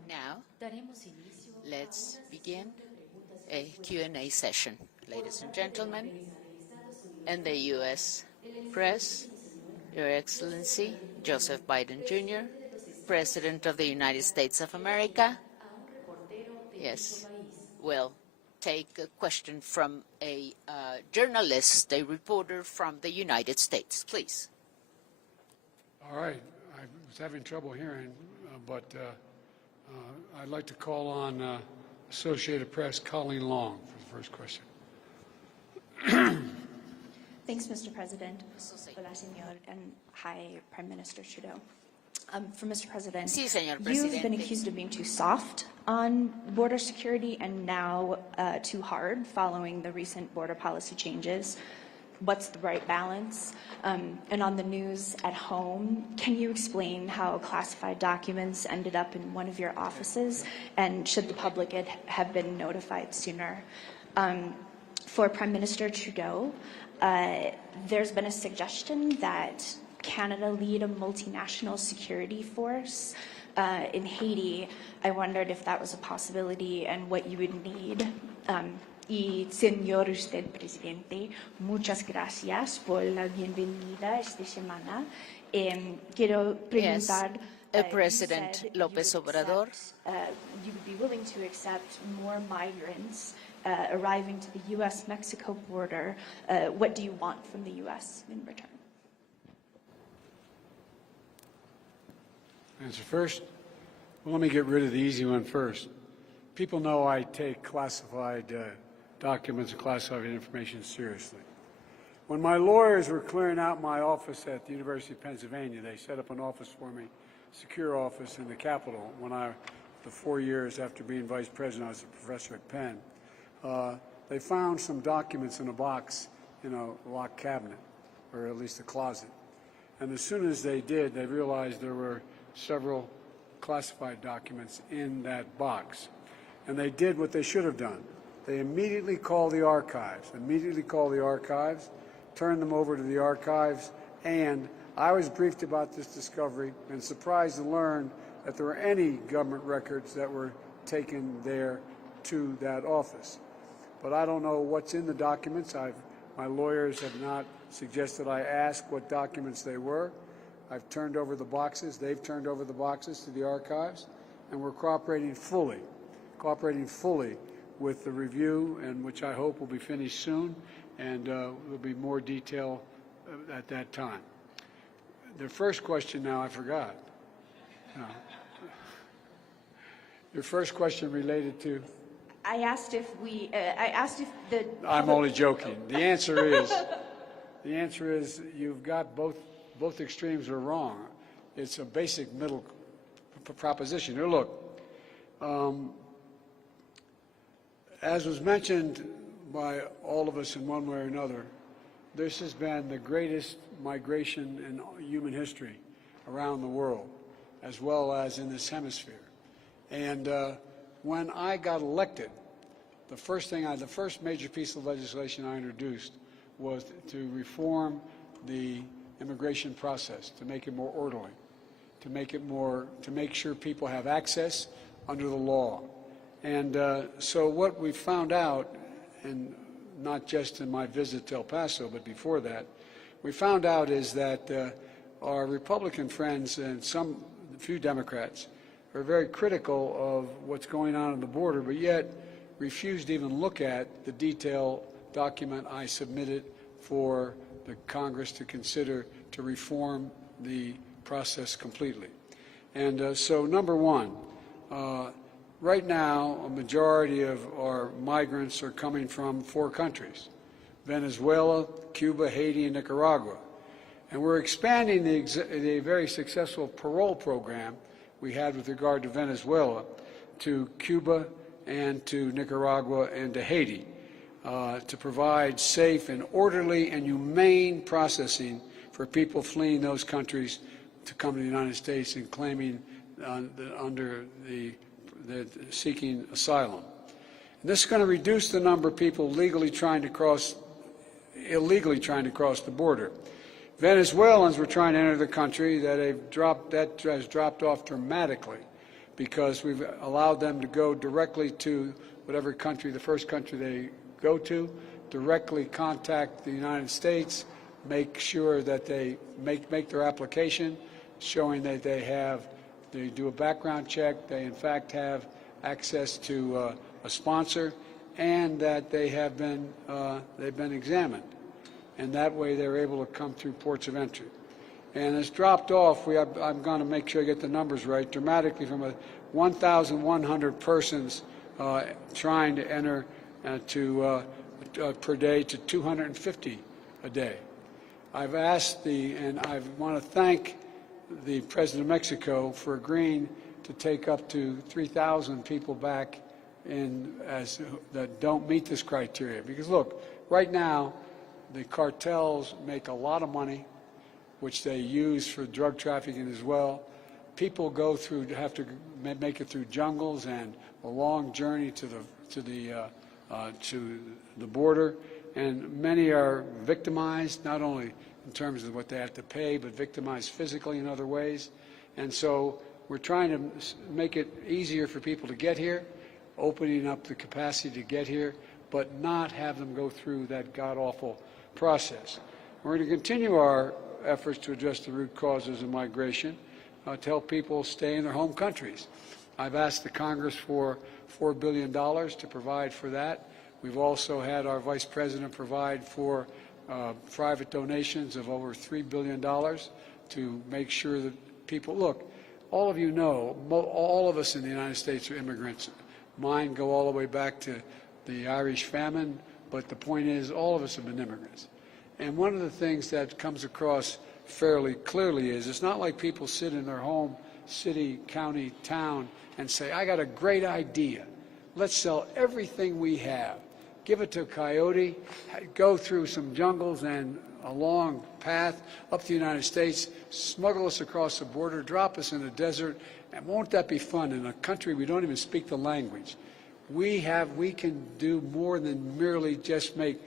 Now, let's begin a Q&A session. Ladies and gentlemen, and the U.S. press, Your Excellency, Joseph Biden Jr., President of the United States of America. Yes, we'll take a question from a journalist, a reporter from the United States, please. All right. I was having trouble hearing, but I'd like to call on Associated Press, Colleen Long, for the first question. Thanks, Mr. President. Hola, señor, and hi, Prime Minister Trudeau. For Mr. President, you've been accused of being too soft on border security and now too hard following the recent border policy changes. What's the right balance? And on the news at home, can you explain how classified documents ended up in one of your offices, and should the public have been notified sooner? For Prime Minister Trudeau, there's been a suggestion that Canada lead a multinational security force in Haiti. I wondered if that was a possibility and what you would need. Y señor usted presidente, muchas gracias por la bienvenida esta semana. Quiero preguntar. President López Obrador. You would be willing to accept more migrants arriving to the U.S.-Mexico border. What do you want from the U.S. in return? Answer first. Well, let me get rid of the easy one first. People know I take classified documents and classified information seriously. When my lawyers were clearing out my office at the University of Pennsylvania, they set up an office for me, secure office in the Capitol. The 4 years after being vice president, I was a professor at Penn. They found some documents in a box in a locked cabinet, or at least a closet. And as soon as they did, they realized there were several classified documents in that box. And they did what they should have done. They immediately called the archives, turned them over to the archives, and I was briefed about this discovery and surprised to learn that there were any government records that were taken there to that office. But I don't know what's in the documents. My lawyers have not suggested I ask what documents they were. I've turned over the boxes. They've turned over the boxes to the archives, and we're cooperating fully with the review, and which I hope will be finished soon, and there'll be more detail at that time. The first question now I forgot. Your first question related to? I asked if the... I'm only joking. The answer is you've got both extremes are wrong. It's a basic middle proposition. Here, look, as was mentioned by all of us in one way or another, this has been the greatest migration in human history around the world, as well as in this hemisphere. And when I got elected, the first major piece of legislation I introduced was to reform the immigration process, to make it more orderly, to make sure people have access under the law. And so what we found out, and not just in my visit to El Paso, but before that, we found out is that our Republican friends and a few Democrats are very critical of what's going on at the border, but yet refuse to even look at the detailed document I submitted for the Congress to consider to reform the process completely. And so, number one, right now, a majority of our migrants are coming from 4 countries: Venezuela, Cuba, Haiti, and Nicaragua. And we're expanding the very successful parole program we had with regard to Venezuela to Cuba and to Nicaragua and to Haiti to provide safe and orderly and humane processing for people fleeing those countries to come to the United States and claiming seeking asylum. And this is going to reduce the number of people illegally trying to cross the border. Venezuelans were trying to enter the country that has dropped off dramatically because we've allowed them to go directly to whatever country, the first country they go to, directly contact the United States, make sure that they make their application, showing that they do a background check, they in fact have access to a sponsor, and that they've been examined. And that way they're able to come through ports of entry. And it's dropped off, I'm going to make sure I get the numbers right, dramatically from 1,100 persons trying to enter per day to 250 a day. I've asked and I want to thank the President of Mexico for agreeing to take up to 3,000 people back that don't meet this criteria. Because look, right now, the cartels make a lot of money, which they use for drug trafficking as well. People have to make it through jungles and a long journey to the border, and many are victimized, not only in terms of what they have to pay, but victimized physically in other ways. And so we're trying to make it easier for people to get here, opening up the capacity to get here, but not have them go through that god-awful process. We're going to continue our efforts to address the root causes of migration, to help people stay in their home countries. I've asked the Congress for $4 billion to provide for that. We've also had our Vice President provide for private donations of over $3 billion to make sure that people, look, all of you know, all of us in the United States are immigrants. Mine go all the way back to the Irish famine, but the point is all of us have been immigrants. And one of the things that comes across fairly clearly is it's not like people sit in their home, city, county, town, and say, I got a great idea. Let's sell everything we have. Give it to a coyote, go through some jungles and a long path up to the United States, smuggle us across the border, drop us in the desert, and won't that be fun in a country we don't even speak the language? We can do more than merely just make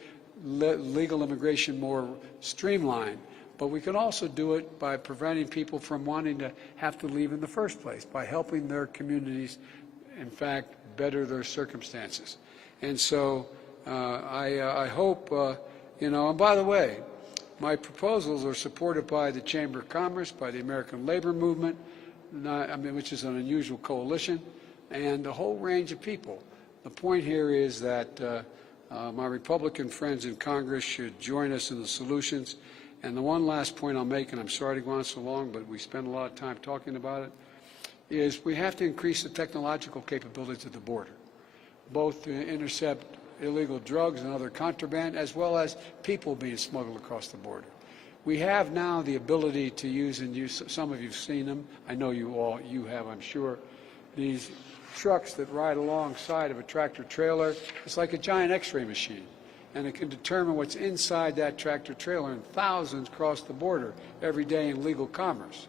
legal immigration more streamlined, but we can also do it by preventing people from wanting to have to leave in the first place, by helping their communities, in fact, better their circumstances. And so I hope, and by the way, my proposals are supported by the Chamber of Commerce, by the American Labor Movement, which is an unusual coalition, and a whole range of people. The point here is that my Republican friends in Congress should join us in the solutions. And the one last point I'll make, and I'm sorry to go on so long, but we spend a lot of time talking about it, is we have to increase the technological capabilities of the border, both to intercept illegal drugs and other contraband, as well as people being smuggled across the border. We have now the ability to use, and some of you have seen them, I know you have, I'm sure, these trucks that ride alongside of a tractor trailer. It's like a giant x-ray machine, and it can determine what's inside that tractor trailer, and thousands cross the border every day in legal commerce.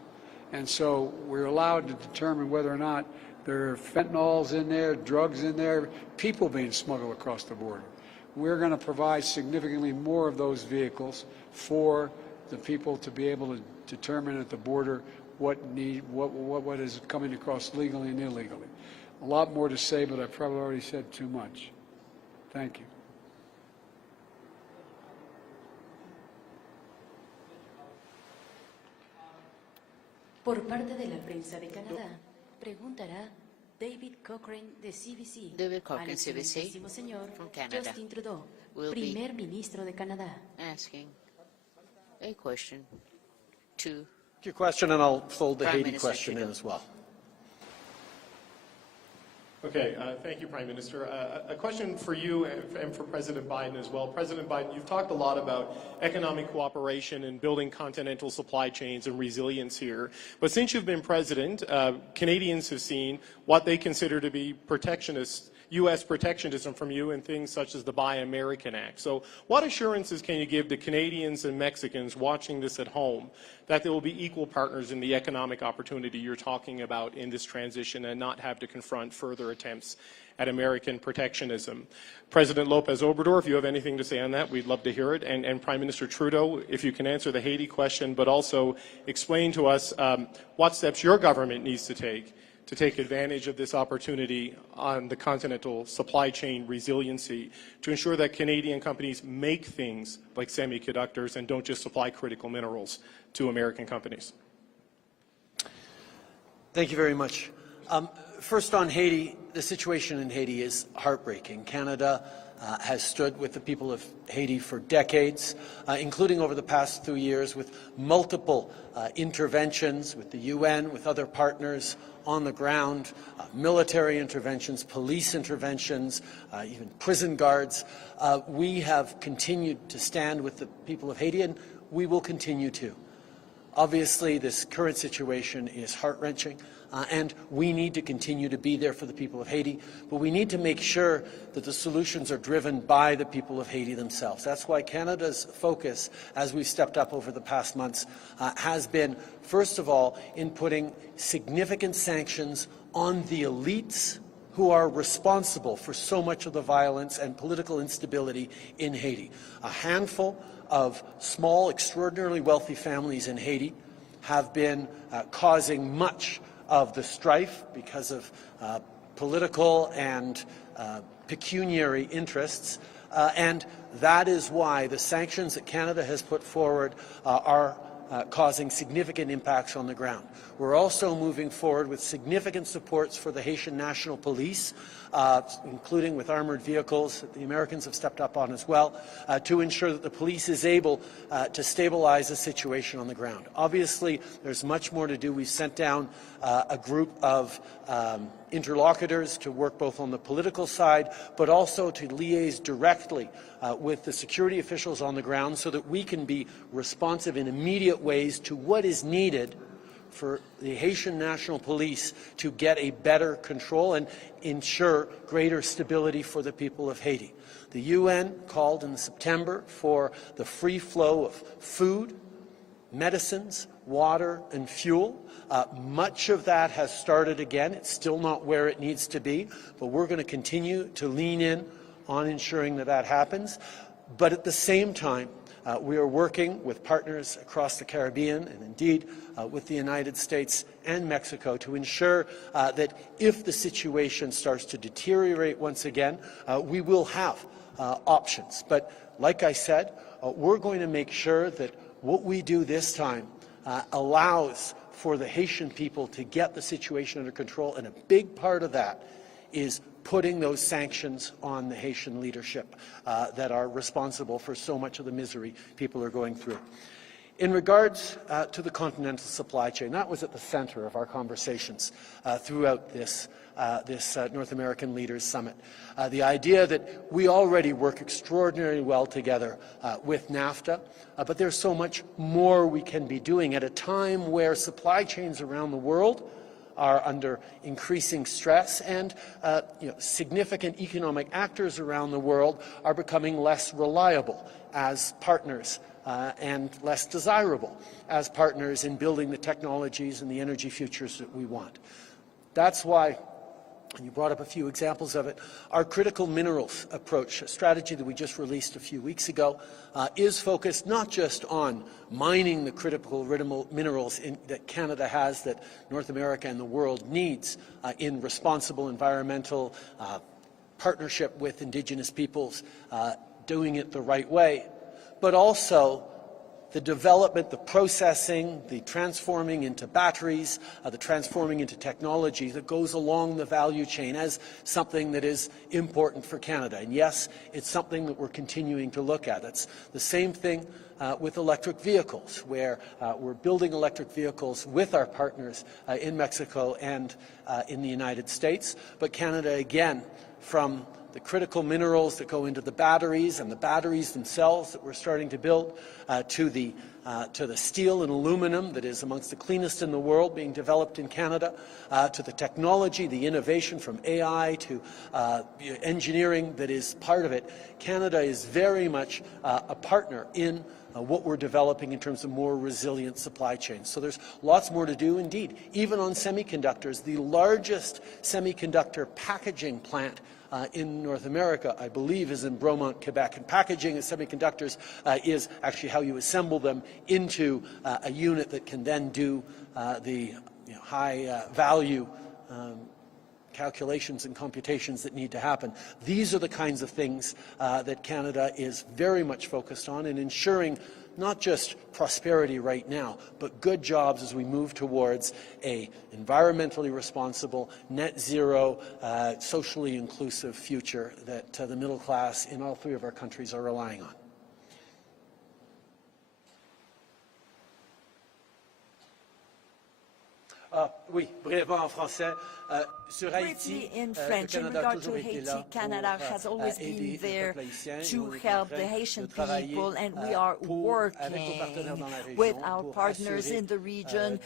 And so we're allowed to determine whether or not there are fentanyls in there, drugs in there, people being smuggled across the border. We're going to provide significantly more of those vehicles for the people to be able to determine at the border what is coming across legally and illegally. A lot more to say, but I've probably already said too much. Thank you. Por parte de la prensa de Canadá, preguntará David Cochrane de CBC. David Cochrane, al CBC, excelentísimo señor from Canada, Justin Trudeau, will primer ministro de Canadá. asking a question to Your question, and I'll fold the Prime Haiti Minister question in Trudeau. as well. Okay, thank you, Prime Minister. A question for you and for President Biden as well. President Biden, you've talked a lot about economic cooperation and building continental supply chains and resilience here. But since you've been president, Canadians have seen what they consider to be U.S. protectionism from you in things such as the Buy American Act. So what assurances can you give to Canadians and Mexicans watching this at home that there will be equal partners in the economic opportunity you're talking about in this transition and not have to confront further attempts at American protectionism? President López Obrador, if you have anything to say on that, we'd love to hear it. And Prime Minister Trudeau, if you can answer the Haiti question, but also explain to us what steps your government needs to take advantage of this opportunity on the continental supply chain resiliency to ensure that Canadian companies make things like semiconductors and don't just supply critical minerals to American companies. Thank you very much. First on Haiti, the situation in Haiti is heartbreaking. Canada has stood with the people of Haiti for decades, including over the past 2 years with multiple interventions with the UN, with other partners on the ground, military interventions, police interventions, even prison guards. We have continued to stand with the people of Haiti, and we will continue to. Obviously, this current situation is heart-wrenching, and we need to continue to be there for the people of Haiti, but we need to make sure that the solutions are driven by the people of Haiti themselves. That's why Canada's focus, as we've stepped up over the past months, has been, first of all, in putting significant sanctions on the elites who are responsible for so much of the violence and political instability in Haiti. A handful of small, extraordinarily wealthy families in Haiti have been causing much of the strife because of political and pecuniary interests, and that is why the sanctions that Canada has put forward are causing significant impacts on the ground. We're also moving forward with significant supports for the Haitian National Police, including with armored vehicles that the Americans have stepped up on as well, to ensure that the police is able to stabilize the situation on the ground. Obviously, there's much more to do. We've sent down a group of interlocutors to work both on the political side, but also to liaise directly with the security officials on the ground so that we can be responsive in immediate ways to what is needed for the Haitian National Police to get a better control and ensure greater stability for the people of Haiti. The UN called in September for the free flow of food, medicines, water, and fuel. Much of that has started again. It's still not where it needs to be, but we're going to continue to lean in on ensuring that that happens. But at the same time, we are working with partners across the Caribbean and indeed with the United States and Mexico to ensure that if the situation starts to deteriorate once again, we will have options. But like I said, we're going to make sure that what we do this time allows for the Haitian people to get the situation under control, and a big part of that is putting those sanctions on the Haitian leadership that are responsible for so much of the misery people are going through. In regards to the continental supply chain, that was at the center of our conversations throughout this North American Leaders Summit. The idea that we already work extraordinarily well together with NAFTA, but there's so much more we can be doing at a time where supply chains around the world are under increasing stress, and significant economic actors around the world are becoming less reliable as partners and less desirable as partners in building the technologies and the energy futures that we want. That's why, and you brought up a few examples of it, our critical minerals approach, a strategy that we just released a few weeks ago, is focused not just on mining the critical minerals that Canada has, that North America and the world needs in responsible environmental partnership with Indigenous peoples, doing it the right way, but also the development, the processing, the transforming into batteries, the transforming into technology that goes along the value chain as something that is important for Canada. And yes, it's something that we're continuing to look at. It's the same thing with electric vehicles, where we're building electric vehicles with our partners in Mexico and in the United States. But Canada, again, from the critical minerals that go into the batteries and the batteries themselves that we're starting to build, to the steel and aluminum that is amongst the cleanest in the world being developed in Canada, to the technology, the innovation from AI to engineering that is part of it. Canada is very much a partner in what we're developing in terms of more resilient supply chains. So there's lots more to do. Indeed, even on semiconductors, the largest semiconductor packaging plant in North America, I believe, is in Bromont, Quebec. And packaging of semiconductors is actually how you assemble them into a unit that can then do the high value calculations and computations that need to happen. These are the kinds of things that Canada is very much focused on in ensuring not just prosperity right now, but good jobs as we move towards a environmentally responsible, net zero, socially inclusive future that the middle class in all three of our countries are relying on. Oui, brièvement en français. Sur Haïti, in le French, in Canada a regard to toujours été Haiti, là Canada pour has always been aider les there peuples haïtiens. to Nous, on est en help train the Haitian de travailler, people, and we are avec nos partenaires dans la working région with our pour partners assurer, in the region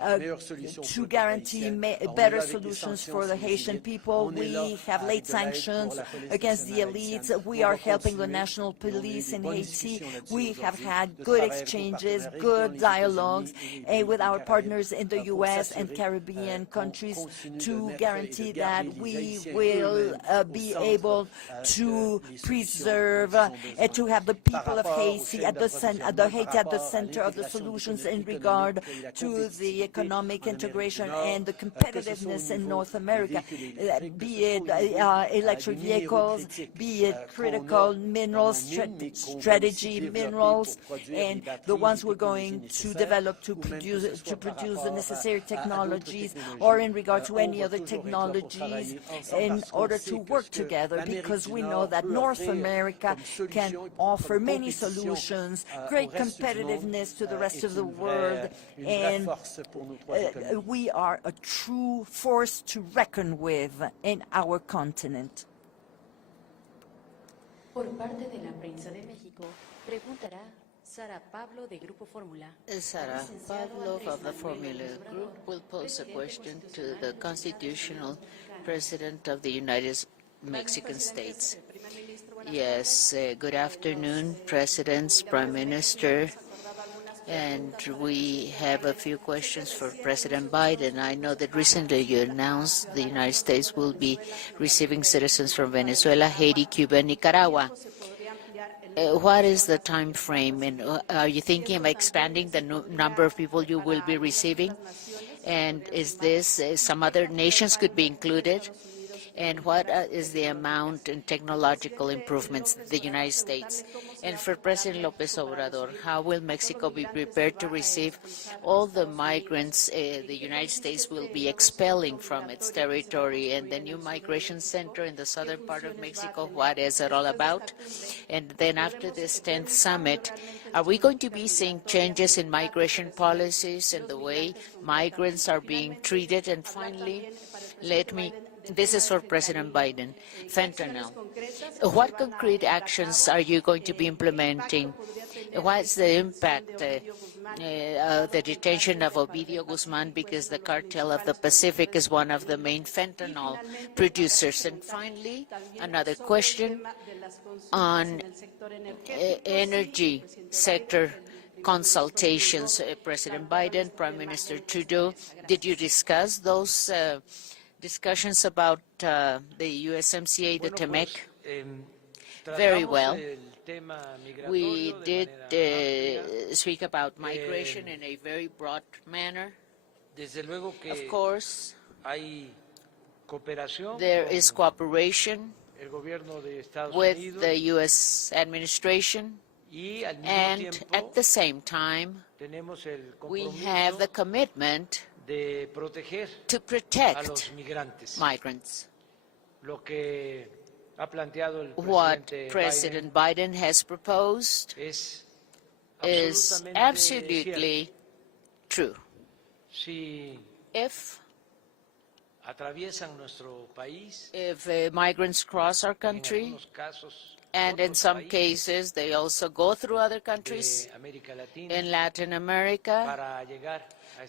meilleures solutions pour to les guarantee Haïtiens. Alors, on est better là avec des solutions sanctions for the sur les Haitian élites. people. On est là We have avec laid de l'aide pour sanctions la police against the nationale elites. haïtienne. We On are va helping the continuer. national Et on a eu police des in bonnes Haiti. discussions là-dessus We have aujourd'hui, had de good travail avec nos exchanges, partenaires good régionaux, les dialogues États-Unis et les pays with des our Caraïbes, partners in the pour U.S. and s'assurer Caribbean qu'on countries continue to guarantee that we will be able to preserve, to have the people of Haiti at the center of the solutions in regard to the economic integration and the competitiveness in North America, be it electric vehicles, be it critical minerals, strategy minerals, and the ones we're going to develop to produce the necessary technologies, or in regard to any other technologies, in order to work together, because we know that North America can offer many solutions, great competitiveness to the rest of the world, and we are a true force to reckon with in our continent. Por parte de la prensa de México, preguntará Sara Pablo de Grupo Fórmula. Sara Pablo of the Formula Group will pose a question to the constitutional president of the United Mexican States. Yes, good afternoon, presidents, prime minister, and we have a few questions for President Biden. I know that recently you announced the United States will be receiving citizens from Venezuela, Haiti, Cuba, and Nicaragua. What is the time frame, and are you thinking of expanding the number of people you will be receiving? And is this some other nations could be included? And what is the amount in technological improvements in the United States? And for President López Obrador, how will Mexico be prepared to receive all the migrants the United States will be expelling from its territory? And the new migration center in the southern part of Mexico, what is it all about? And then after this 10th summit, are we going to be seeing changes in migration policies and the way migrants are being treated? And finally, this is for President Biden, fentanyl. What concrete actions are you going to be implementing? What's the impact of the detention of Ovidio Guzman, because the cartel of the Pacific is one of the main fentanyl producers? And finally, another question on energy sector consultations. President Biden, Prime Minister Trudeau, did you discuss those discussions about the USMCA, the TEMEC? Very well. We did speak about migration in a very broad manner. Of course, there is cooperation with the U.S. administration, and at the same time, we have the commitment to protect migrants. What President Biden has proposed is absolutely true. If migrants cross our country, and in some cases they also go through other countries in Latin America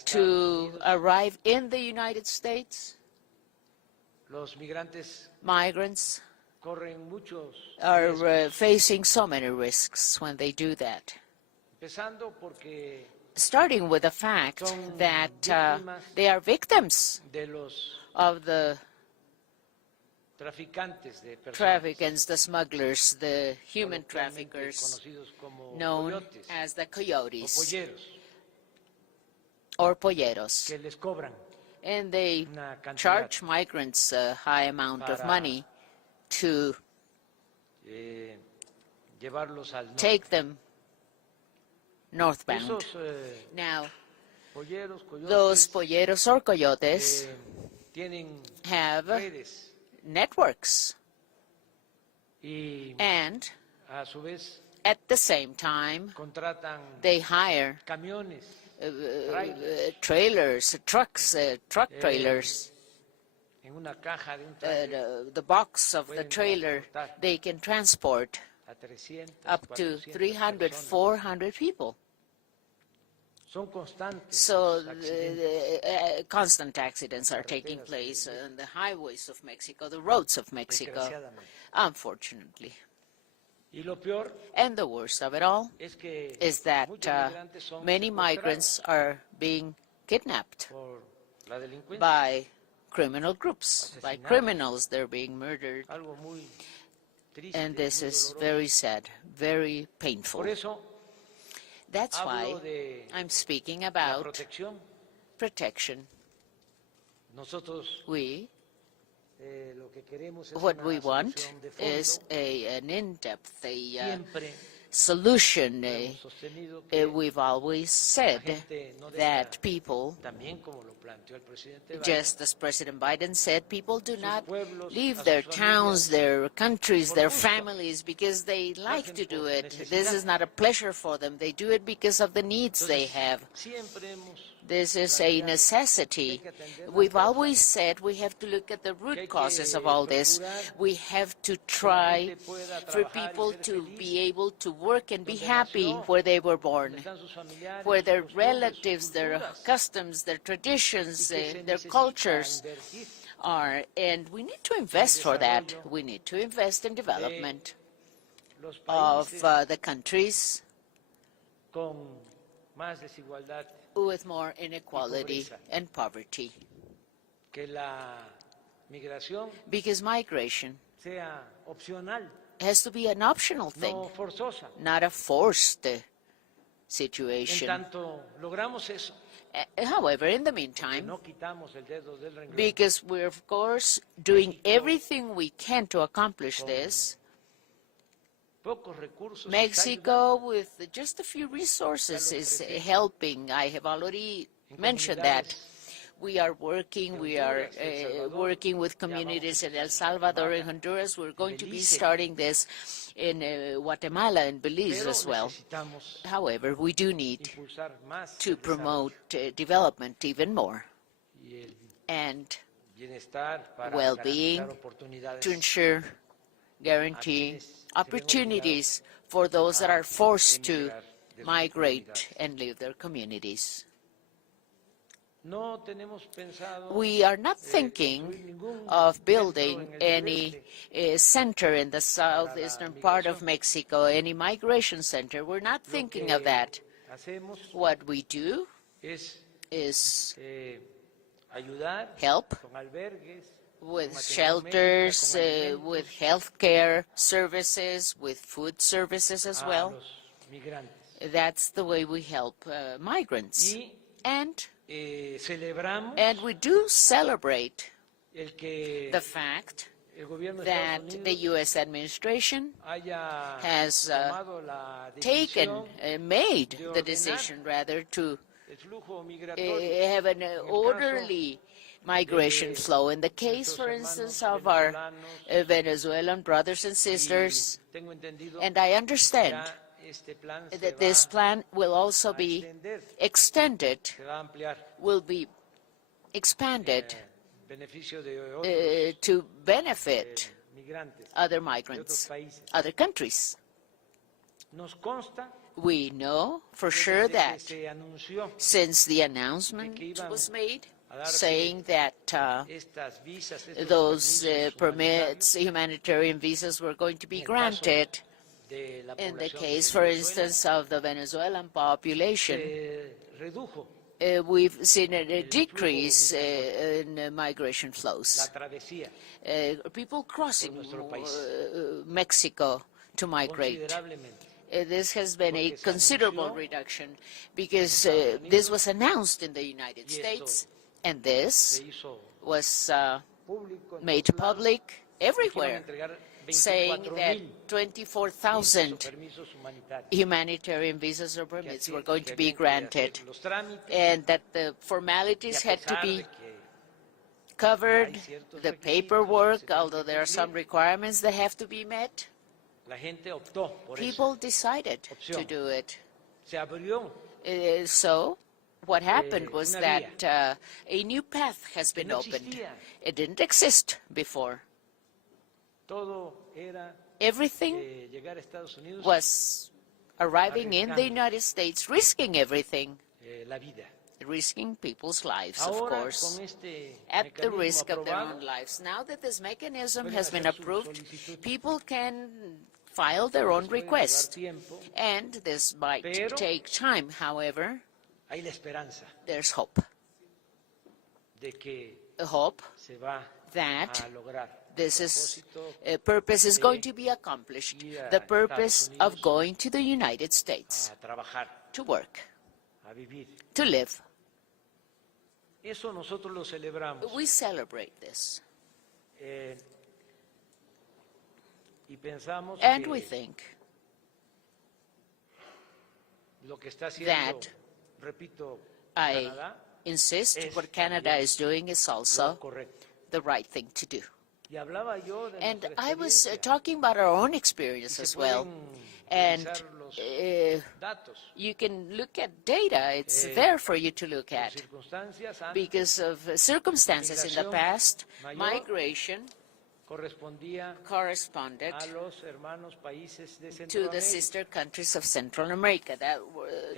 to arrive in the United States, migrants are facing so many risks when they do that. Starting with the fact that they are victims of the traffickers, the smugglers, the human traffickers, known as the coyotes or polleros. And they charge migrants a high amount of money to take them northbound. Now, those polleros or coyotes have networks, and at the same time, they hire trailers, trucks, truck trailers. The box of the trailer, they can transport up to 300, 400 people. So constant accidents are taking place on the highways of Mexico, the roads of Mexico, unfortunately. And the worst of it all is that many migrants are being kidnapped by criminal groups, by criminals. They're being murdered. And this is very sad, very painful. That's why I'm speaking about protection. What we want is an in-depth solution. We've always said that people, just as President Biden said, people do not leave their towns, their countries, their families because they like to do it. This is not a pleasure for them. They do it because of the needs they have. This is a necessity. We've always said we have to look at the root causes of all this. We have to try for people to be able to work and be happy where they were born, where their relatives, their customs, their traditions, their cultures are. And we need to invest for that. We need to invest in development of the countries with more inequality and poverty. Because migration has to be an optional thing, not a forced situation. However, in the meantime, because we're, of course, doing everything we can to accomplish this, Mexico, with just a few resources, is helping. I have already mentioned that. We are working with communities in El Salvador and Honduras. We're going to be starting this in Guatemala and Belize as well. However, we do need to promote development even more and well-being to ensure guaranteeing opportunities for those that are forced to migrate and leave their communities. We are not thinking of building any center in the southeastern part of Mexico, any migration center. We're not thinking of that. What we do is help with shelters, with health care services, with food services as well. That's the way we help migrants. And we do celebrate the fact that the U.S. administration has made the decision, rather, to have an orderly migration flow. In the case, for instance, of our Venezuelan brothers and sisters, and I understand that this plan will also be extended, will be expanded to benefit other migrants, other countries. We know for sure that since the announcement was made, saying that those permits, humanitarian visas, were going to be granted, in the case, for instance, of the Venezuelan population, we've seen a decrease in migration flows. People crossing Mexico to migrate. This has been a considerable reduction because this was announced in the United States, and this was made public everywhere, saying that 24,000 humanitarian visas or permits were going to be granted, and that the formalities had to be covered, the paperwork, although there are some requirements that have to be met. People decided to do it. So what happened was that a new path has been opened. It didn't exist before. Everything was arriving in the United States, risking everything, risking people's lives, of course, at the risk of their own lives. Now that this mechanism has been approved, people can file their own request, and this might take time. However, there's hope hope that this purpose is going to be accomplished, the purpose of going to the United States to work, to live. Eso nosotros lo celebramos. We celebrate this. Y pensamos And que we think lo que está haciendo, that, repito, I Canadá insist, es what Canada is doing is also lo correcto. the right thing to do. Y hablaba yo de And nuestra I was experiencia. talking about our own experience Y as se well. pueden And revisar los datos. you can look at data. It's there for you to look at. Circunstancias antes Because of circumstances in the migración past, mayor migration correspondía corresponded a los hermanos países de to the Centroamérica. sister countries of Central America.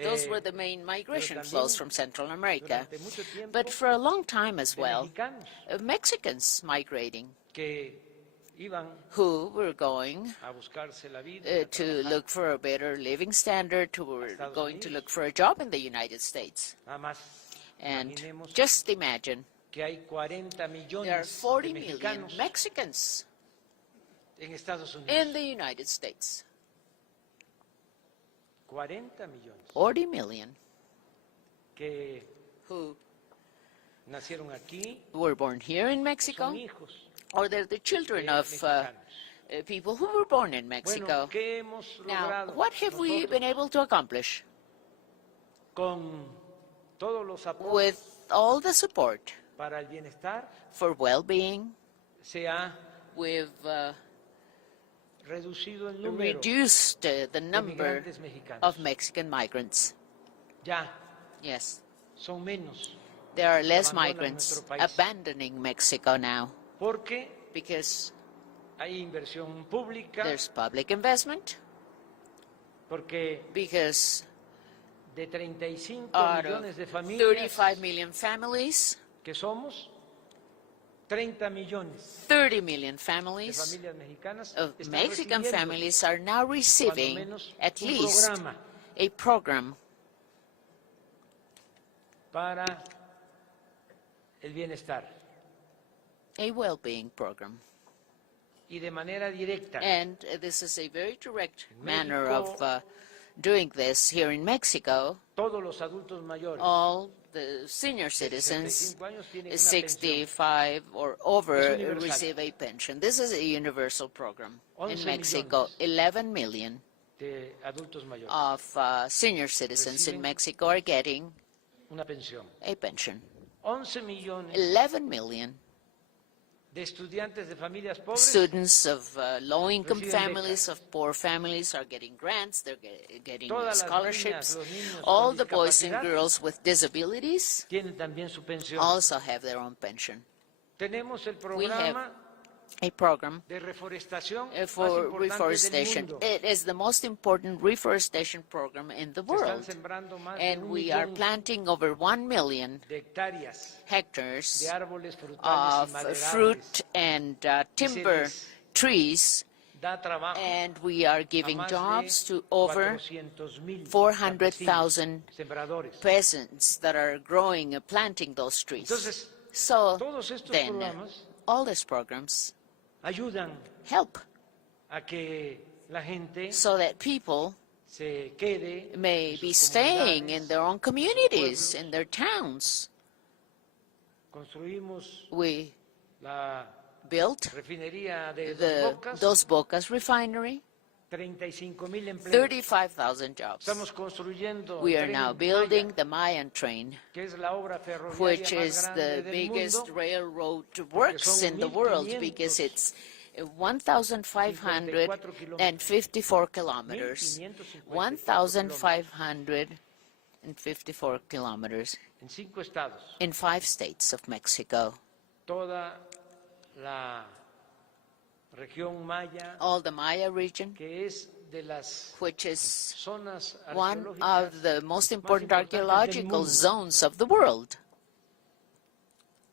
Those were the main migration también flows from Central America. durante mucho tiempo But for a long time as de well, mexicanos Mexicans migrating que iban who were going a buscarse la vida, a to trabajar. look for a better living standard, who were Estados going to Unidos. look for a job in the United States. Nada más And imaginemos just imagine, que hay 40 millones there are 40 de million mexicanos Mexicans en Estados Unidos. in the United States. 40 millones 40 million que who nacieron aquí, were born here in o Mexico, son hijos or they're the children de of mexicanos. people who were born in Mexico. Bueno, ¿qué hemos Now, logrado what have we nosotros been able to accomplish con todos los apoyos with all the support para el bienestar? for well-being? Se ha We've reducido el número reduced the de number migrantes mexicanos. of Mexican migrants. Ya Yes, son menos there are less abandonan migrants nuestro país. abandoning Mexico now porque because hay inversión pública, there's public investment, porque because de 35 out of millones de familias 35 million families, que somos, 30 millones 30 million de families familias mexicanas of están Mexican recibiendo families are now cuando receiving menos at un least programa a program para el bienestar a well-being program. y de manera directa. And this is a very direct En manner México, of doing this here in Mexico. Todos los adultos mayores All the senior citizens 65 años tienen una 65 or over Es universal. receive a pension. This is a universal program in 11 Mexico. millones 11 million de adultos mayores of senior citizens in Reciben Mexico are getting una pensión. a pension. 11 millones 11 million de estudiantes de familias pobres students of low-income Reciben families, of poor families, are getting grants, they're getting Todas las scholarships. niñas, los niños All con the boys and discapacidad girls with disabilities tienen también su pensión. also have their own pension. Tenemos el We have programa a program de reforestación más for importante del reforestation. mundo. It is the most important reforestation program in the Se están world. sembrando más de And 1 we are millón planting over 1 million de hectáreas hectares de árboles frutales y of maderables. fruit and timber les trees, Da trabajo and we are a giving más jobs de to over 400,000 400,000 campesinos, sembradores. peasants that are growing and planting those trees. Entonces, So todos estos then, programas all these programs ayudan help a que la gente so that people se quede may en be sus staying comunidades. in their own communities, pueblos. in their towns. Construimos We la built refinería de the Dos Bocas, Dos Bocas refinery, 35,000 empleos. 35,000 jobs. Estamos construyendo We el are Tren now Maya, building the Mayan train, que es la obra ferroviaria which más is grande the del biggest mundo, railroad works in the world, because it's 1,554 kilometers. 1,554 kilometers en 5 estados. in 5 states of Mexico. Toda la región maya, All the Maya region, que es de las which is zonas one arqueológicas of the most important importantes del archaeological mundo. zones of the world.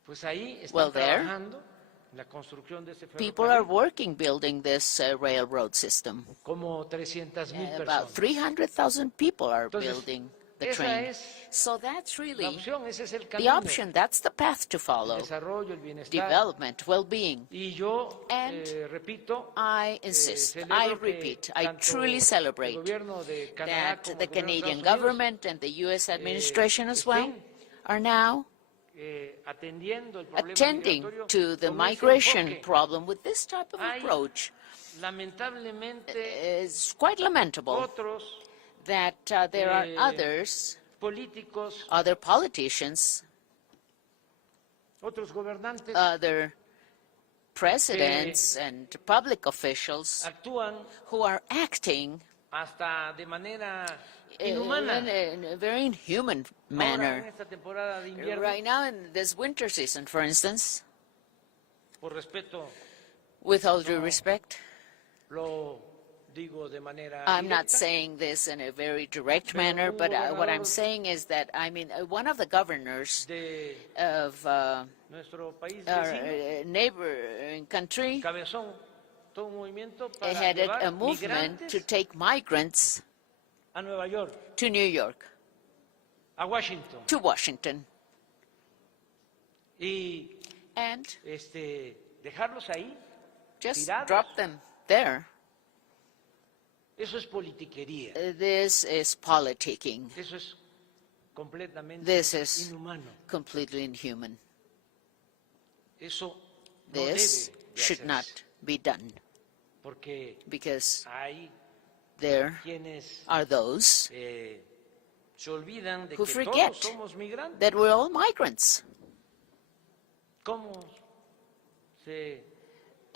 Pues ahí están Well, there, trabajando en la construcción de ese People are ferrocarril working building this railroad system. como 300,000 About personas. 300,000 people are Entonces, building the Esa train. es So that's la really opción, ese es el the camino. option. That's the path to El follow. desarrollo, el bienestar. Development, well-being. Y yo And repito, I insist, I celebro que repeat, I tanto truly el celebrate gobierno de Canadá that como the el gobierno de Canadian Estados Unidos, government and the U.S. administration as well estén are now atendiendo el problema attending migratorio to the con ese migration enfoque. problem with this type of Hay, approach. lamentablemente, It's quite lamentable otros that there are others, políticos, other politicians, otros gobernantes other presidents and public officials actúan who are acting hasta de manera in inhumana. a very inhuman Ahora, en manner. esta temporada de invierno, Right now in this winter season, for instance, por respeto, with all due respect, lo digo de manera I'm not directa, saying this in a very direct manner, but what I'm saying is that, I mean, one of the governors de of nuestro país our vecino, neighboring country cabezón todo un movimiento para headed llevar a movement migrantes to take migrants a Nueva York, to New York, a Washington, to Washington, y and dejarlos ahí just tirados. drop them there. Eso es politiquería. This is politicking. Eso es completamente This is inhumano. completely inhuman. Eso no This debe de should hacerse, not be done, porque because hay there quienes are those se olvidan de who que forget todos somos migrantes. that we're all migrants. ¿Cómo se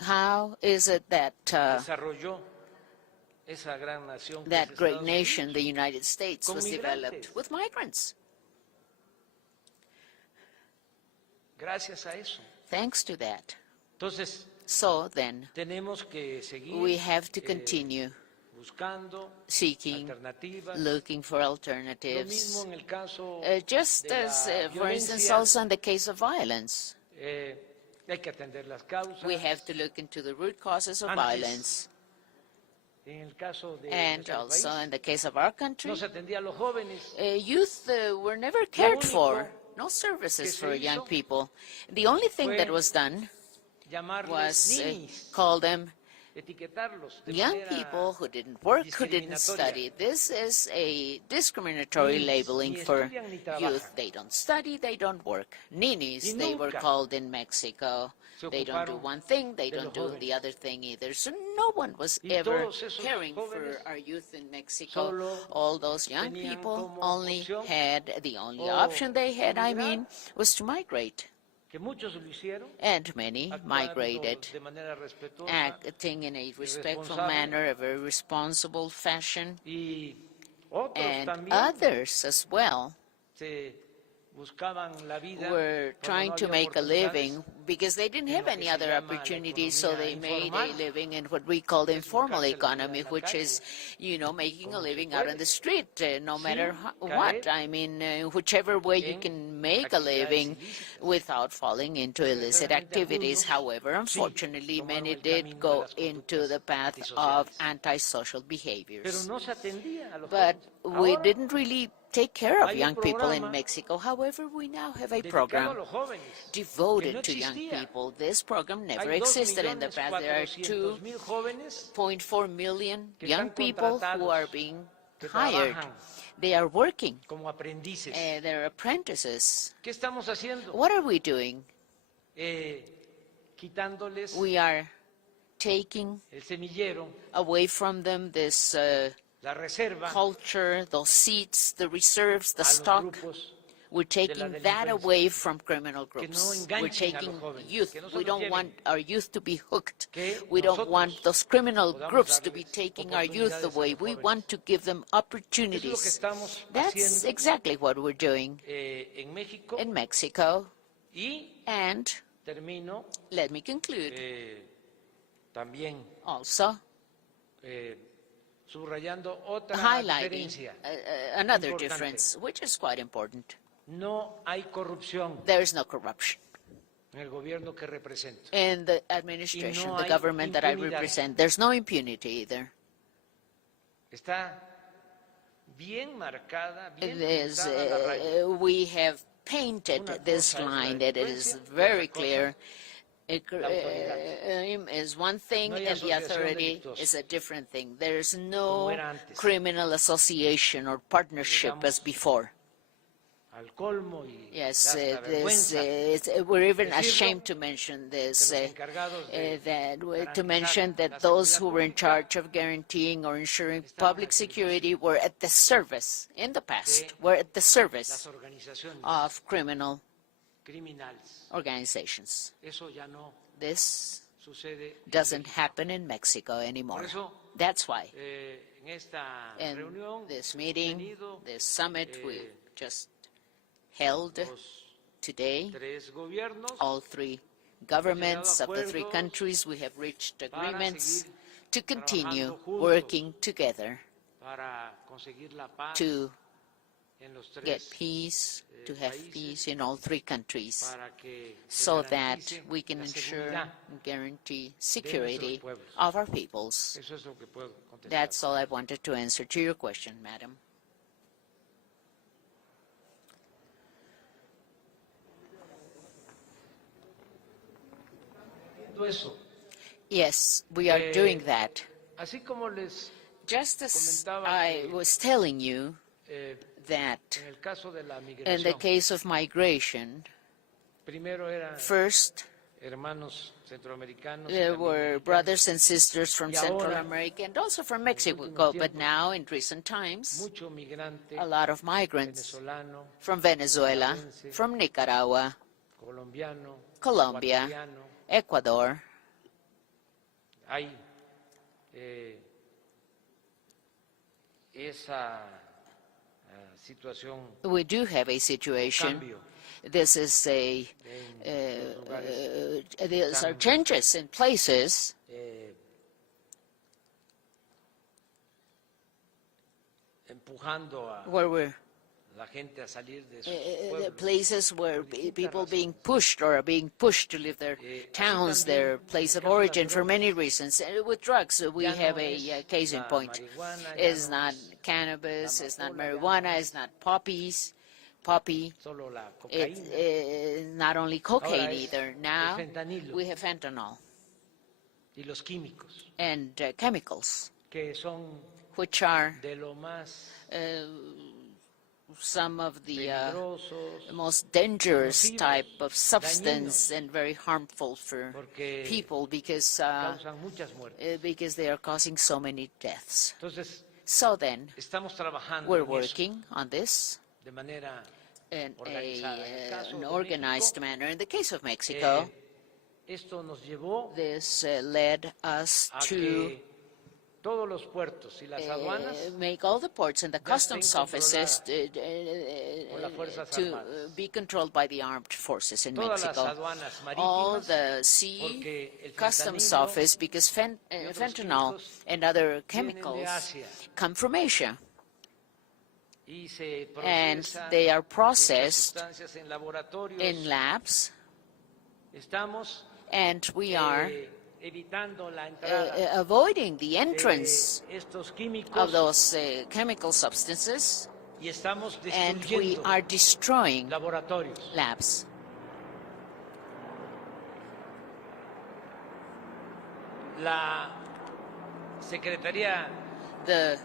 How is it that desarrolló esa gran nación que that es great Estados nation, Unidos? the United States, Con was migrantes. developed with migrants? Gracias a eso. Thanks to that. Entonces, So then, tenemos que seguir we have to continue buscando seeking, alternativas. looking for Lo alternatives. mismo en el caso Just de as, la for instance, violencia, also in the case of violence, hay que atender las causas. we have to look into the root causes of Antes, violence. En el caso de And nuestro also país, in the case of our country, no se atendía a los jóvenes. youth were never cared único for. No services que se for young hizo people. The only thing fue that was done llamarles was ninis, call them etiquetarlos de young manera people who didn't work, who didn't discriminatoria. study. This is a discriminatory Ninis, labeling ni for estudian ni youth. trabajan. They don't study, they don't work. Ninis, Y they were nunca called in Mexico. se They don't do ocuparon one thing, they de don't los do jóvenes. the other thing either. So no one was Y ever todos esos caring for jóvenes our youth in Mexico. solo All those young tenían people como only opción had, the only o option they had, I emigrar, mean, was to migrate. que muchos lo hicieron, And many actuando migrated, de manera respetuosa, acting in a respectful responsable. manner, a very responsible fashion. y otros And también others as well se buscaban la vida were cuando trying no to había make a living oportunidades. because they didn't en have lo que any se other llama la opportunities, so they economía made a informal, living in what we call the es informal buscarse la vida economy, en la which calle, is, making a como se living out on puede, the street, no matter sin what. caer I mean, whichever way you en can make a actividades living ilícitas. without falling into illicit Desgraciadamente, activities. algunos However, sí unfortunately, tomaron many el did camino de go las into conductas the path of antisociales. antisocial Pero behaviors. no se atendía a los But jóvenes. we Ahora, didn't really take care of hay un young people in programa Mexico. However, we now have a dedicado a program los jóvenes, que devoted no to young existía. people. This program never Hay existed in the past. There are 2.400.000 jóvenes 2.4 million que young están people who are contratados, being que hired. trabajan They are working. como aprendices. They're apprentices. ¿Qué estamos haciendo? What are we doing? Quitándoles We are taking el semillero, away from them this la reserva, culture, those seats, the reserves, the a los stock. grupos We're taking that delincuencia. away from criminal Que no groups. We're enganchen a taking los jóvenes, youth. que no se We los don't lleven. want our youth to be hooked. Que We don't nosotros want those criminal podamos groups to be darles taking our youth oportunidades a away. los We jóvenes. want to give them Eso es lo que opportunities. estamos That's haciendo exactly what we're doing en México. in Mexico. Y And termino let me conclude también also subrayando otra highlighting diferencia. another importante. difference, which is quite important. No hay corrupción There is no corruption en el gobierno que represento. in the administration, Y no the hay government that I impunidad. represent. There's no impunity either. Está we have painted this line that it is very clear. Crime is one thing and the authority is a different thing. There is no criminal association or partnership as before. Yes, we're even ashamed to mention this, to mention that those who were in charge of guaranteeing or ensuring public security were at the service, in the past, were at the service of criminal organizations. This doesn't happen in Mexico anymore. That's why in this meeting, this summit we just held today, all three governments of the three countries, we have reached agreements to continue working together to get peace, to have peace in all three countries, so that we can ensure and guarantee security of our peoples. That's all I wanted to answer to your question, Madam. Yes, we are doing that. Just as I was telling you that in the case of migration, first there were brothers and sisters from Central America and also from Mexico, but now in recent times, a lot of migrants from Venezuela, from Nicaragua, Colombia, Ecuador. We do have a situation. This is these are changes in places where we're the places where people being pushed or are being pushed to leave their towns, their place of origin for many reasons. With drugs, we have a case in point. It's not cannabis, it's not marijuana, it's not poppy. It's not only cocaine either. Now we have fentanyl and chemicals, which are some of the most dangerous type of substance and very harmful for people because they are causing so many deaths. So then, we're working on this in an organized manner. In the case of Mexico, this led us to make all the ports and the customs offices to be controlled by the armed forces in Mexico. All the sea customs office, because fentanyl and other chemicals come from Asia, and they are processed in labs, and we are avoiding the entrance of those chemical substances, and we are destroying labs. The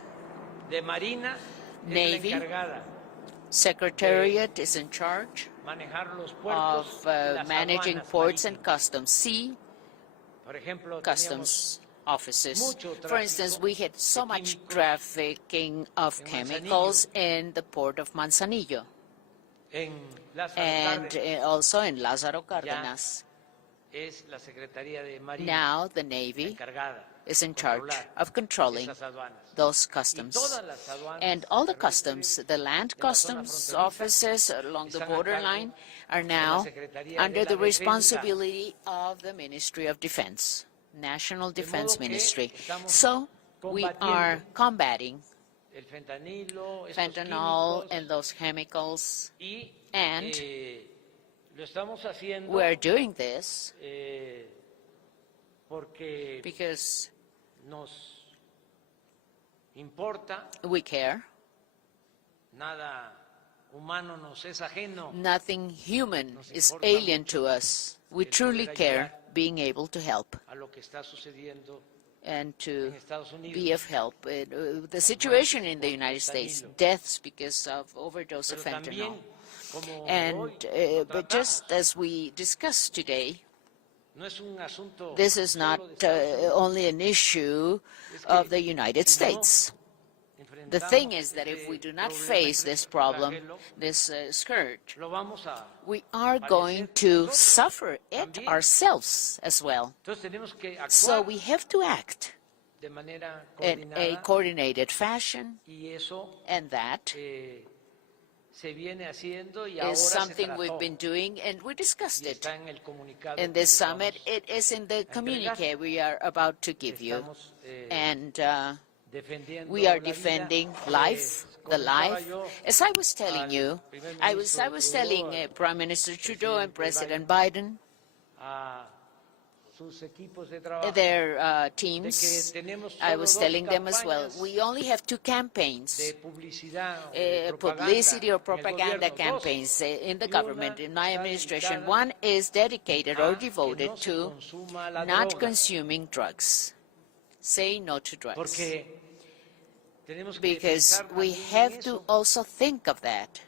Navy Secretariat is in charge of managing ports and customs. Sea customs offices. For instance, we had so much trafficking of chemicals in the port of Manzanillo and also in Lázaro Cárdenas. Now the Navy is in charge of controlling those customs. And all the customs, the land customs offices along the borderline, are now under the responsibility of the Ministry of Defense, National Defense Ministry. So we are combating fentanyl and those chemicals, and we are doing this because we care Nothing human is alien to us. We truly care being able to help and to be of help. The situation in the United States, deaths because of overdose of fentanyl. And, but just as we discussed today, this is not only an issue of the United States. The thing is that if we do not face this problem, this scourge, we are going to suffer it ourselves as well. So we have to act in a coordinated fashion, and that is something we've been doing, and we discussed it in this summit. It is in the communique we are about to give you, and we are defending life, the life. As I was telling you, I was telling Prime Minister Trudeau and President Biden, their teams, I was telling them as well, we only have 2 campaigns, publicity or propaganda campaigns in the government, in my administration. One is dedicated or devoted to not consuming drugs. Say no to drugs. Because we have to also think of that.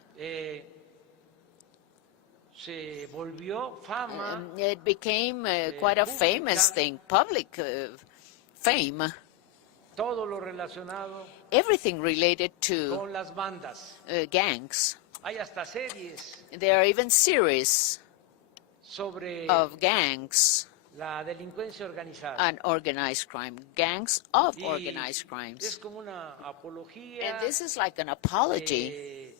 It became quite a famous thing, public fame. Everything related to gangs. There are even series of gangs and organized crime, gangs of organized crimes. And this is like an apology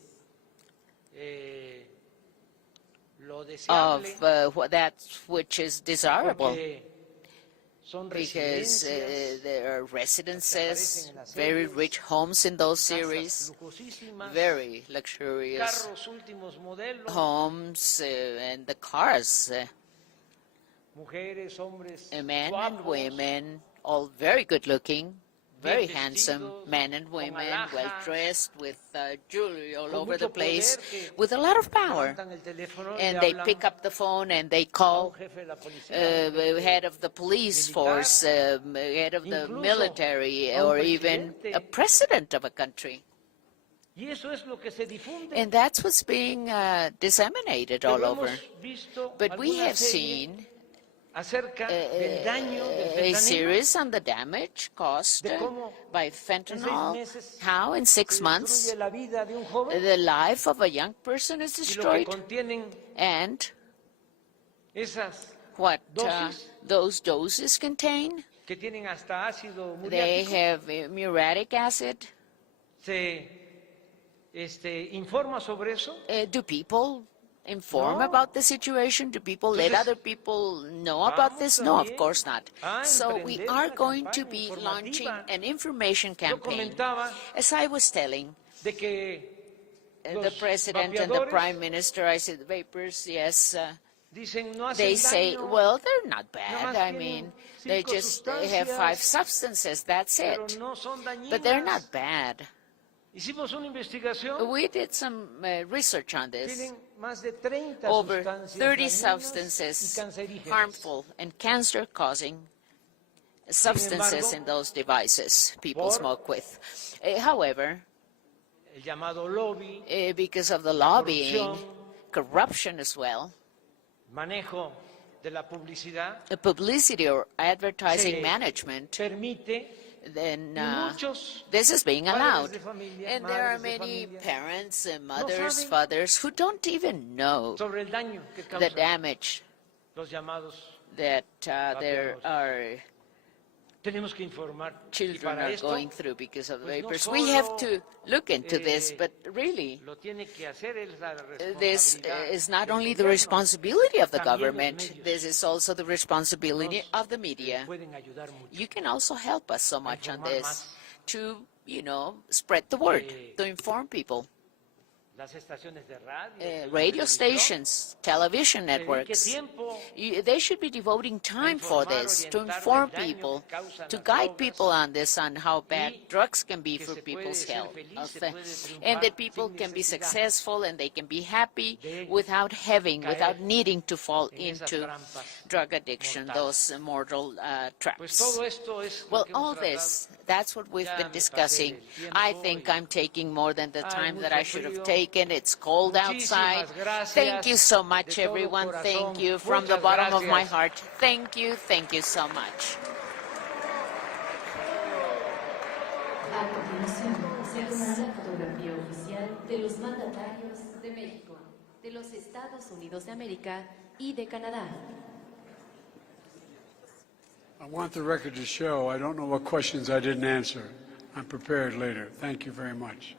of that which is desirable, because there are residences, very rich homes in those series, very luxurious homes, and the cars. Men and women, all very good looking, very handsome men and women, well dressed, with jewelry all over the place, with a lot of power. And they pick up the phone and they call head of the police force, head of the military, or even a president of a country. And that's what's being disseminated all over. But we have seen a series on the damage caused by fentanyl, how in 6 months the life of a young person is destroyed, and what those doses contain. They have muriatic acid. Do people inform about the situation? Do people let other people know about this? No, of course not. So we are going to be launching an information campaign. As I was telling the President and the Prime Minister, I said, the vapors, yes, they say, well, they're not bad. I mean, they just have 5 substances, that's it. But they're not bad. We did some research on this. Over 30 substances, harmful and cancer-causing substances in those devices people smoke with. However, because of the lobbying, corruption as well, the publicity or advertising management, then this is being allowed. And there are many parents, mothers, fathers who don't even know the damage that there are children are going through because of the vapors. We have to look into this, but really, this is not only the responsibility of the government, this is also the responsibility of the media. You can also help us so much on this to, spread the word, to inform people. radio stations, television networks. They should be devoting time for this, to inform people, to guide people on this, on how bad drugs can be for people's health, and that people can be successful and they can be happy without needing to fall into drug addiction, those mortal traps. Well, all this, that's what we've been discussing. I think I'm taking more than the time that I should have taken. It's cold outside. Thank you so much, everyone. Thank you from the bottom of my heart. Thank you so much. A continuación, se tomará la fotografía oficial de los mandatarios de México, de los Estados Unidos de América y de Canadá. I want the record to show I don't know what questions I didn't answer. I'm prepared later. Thank you very much.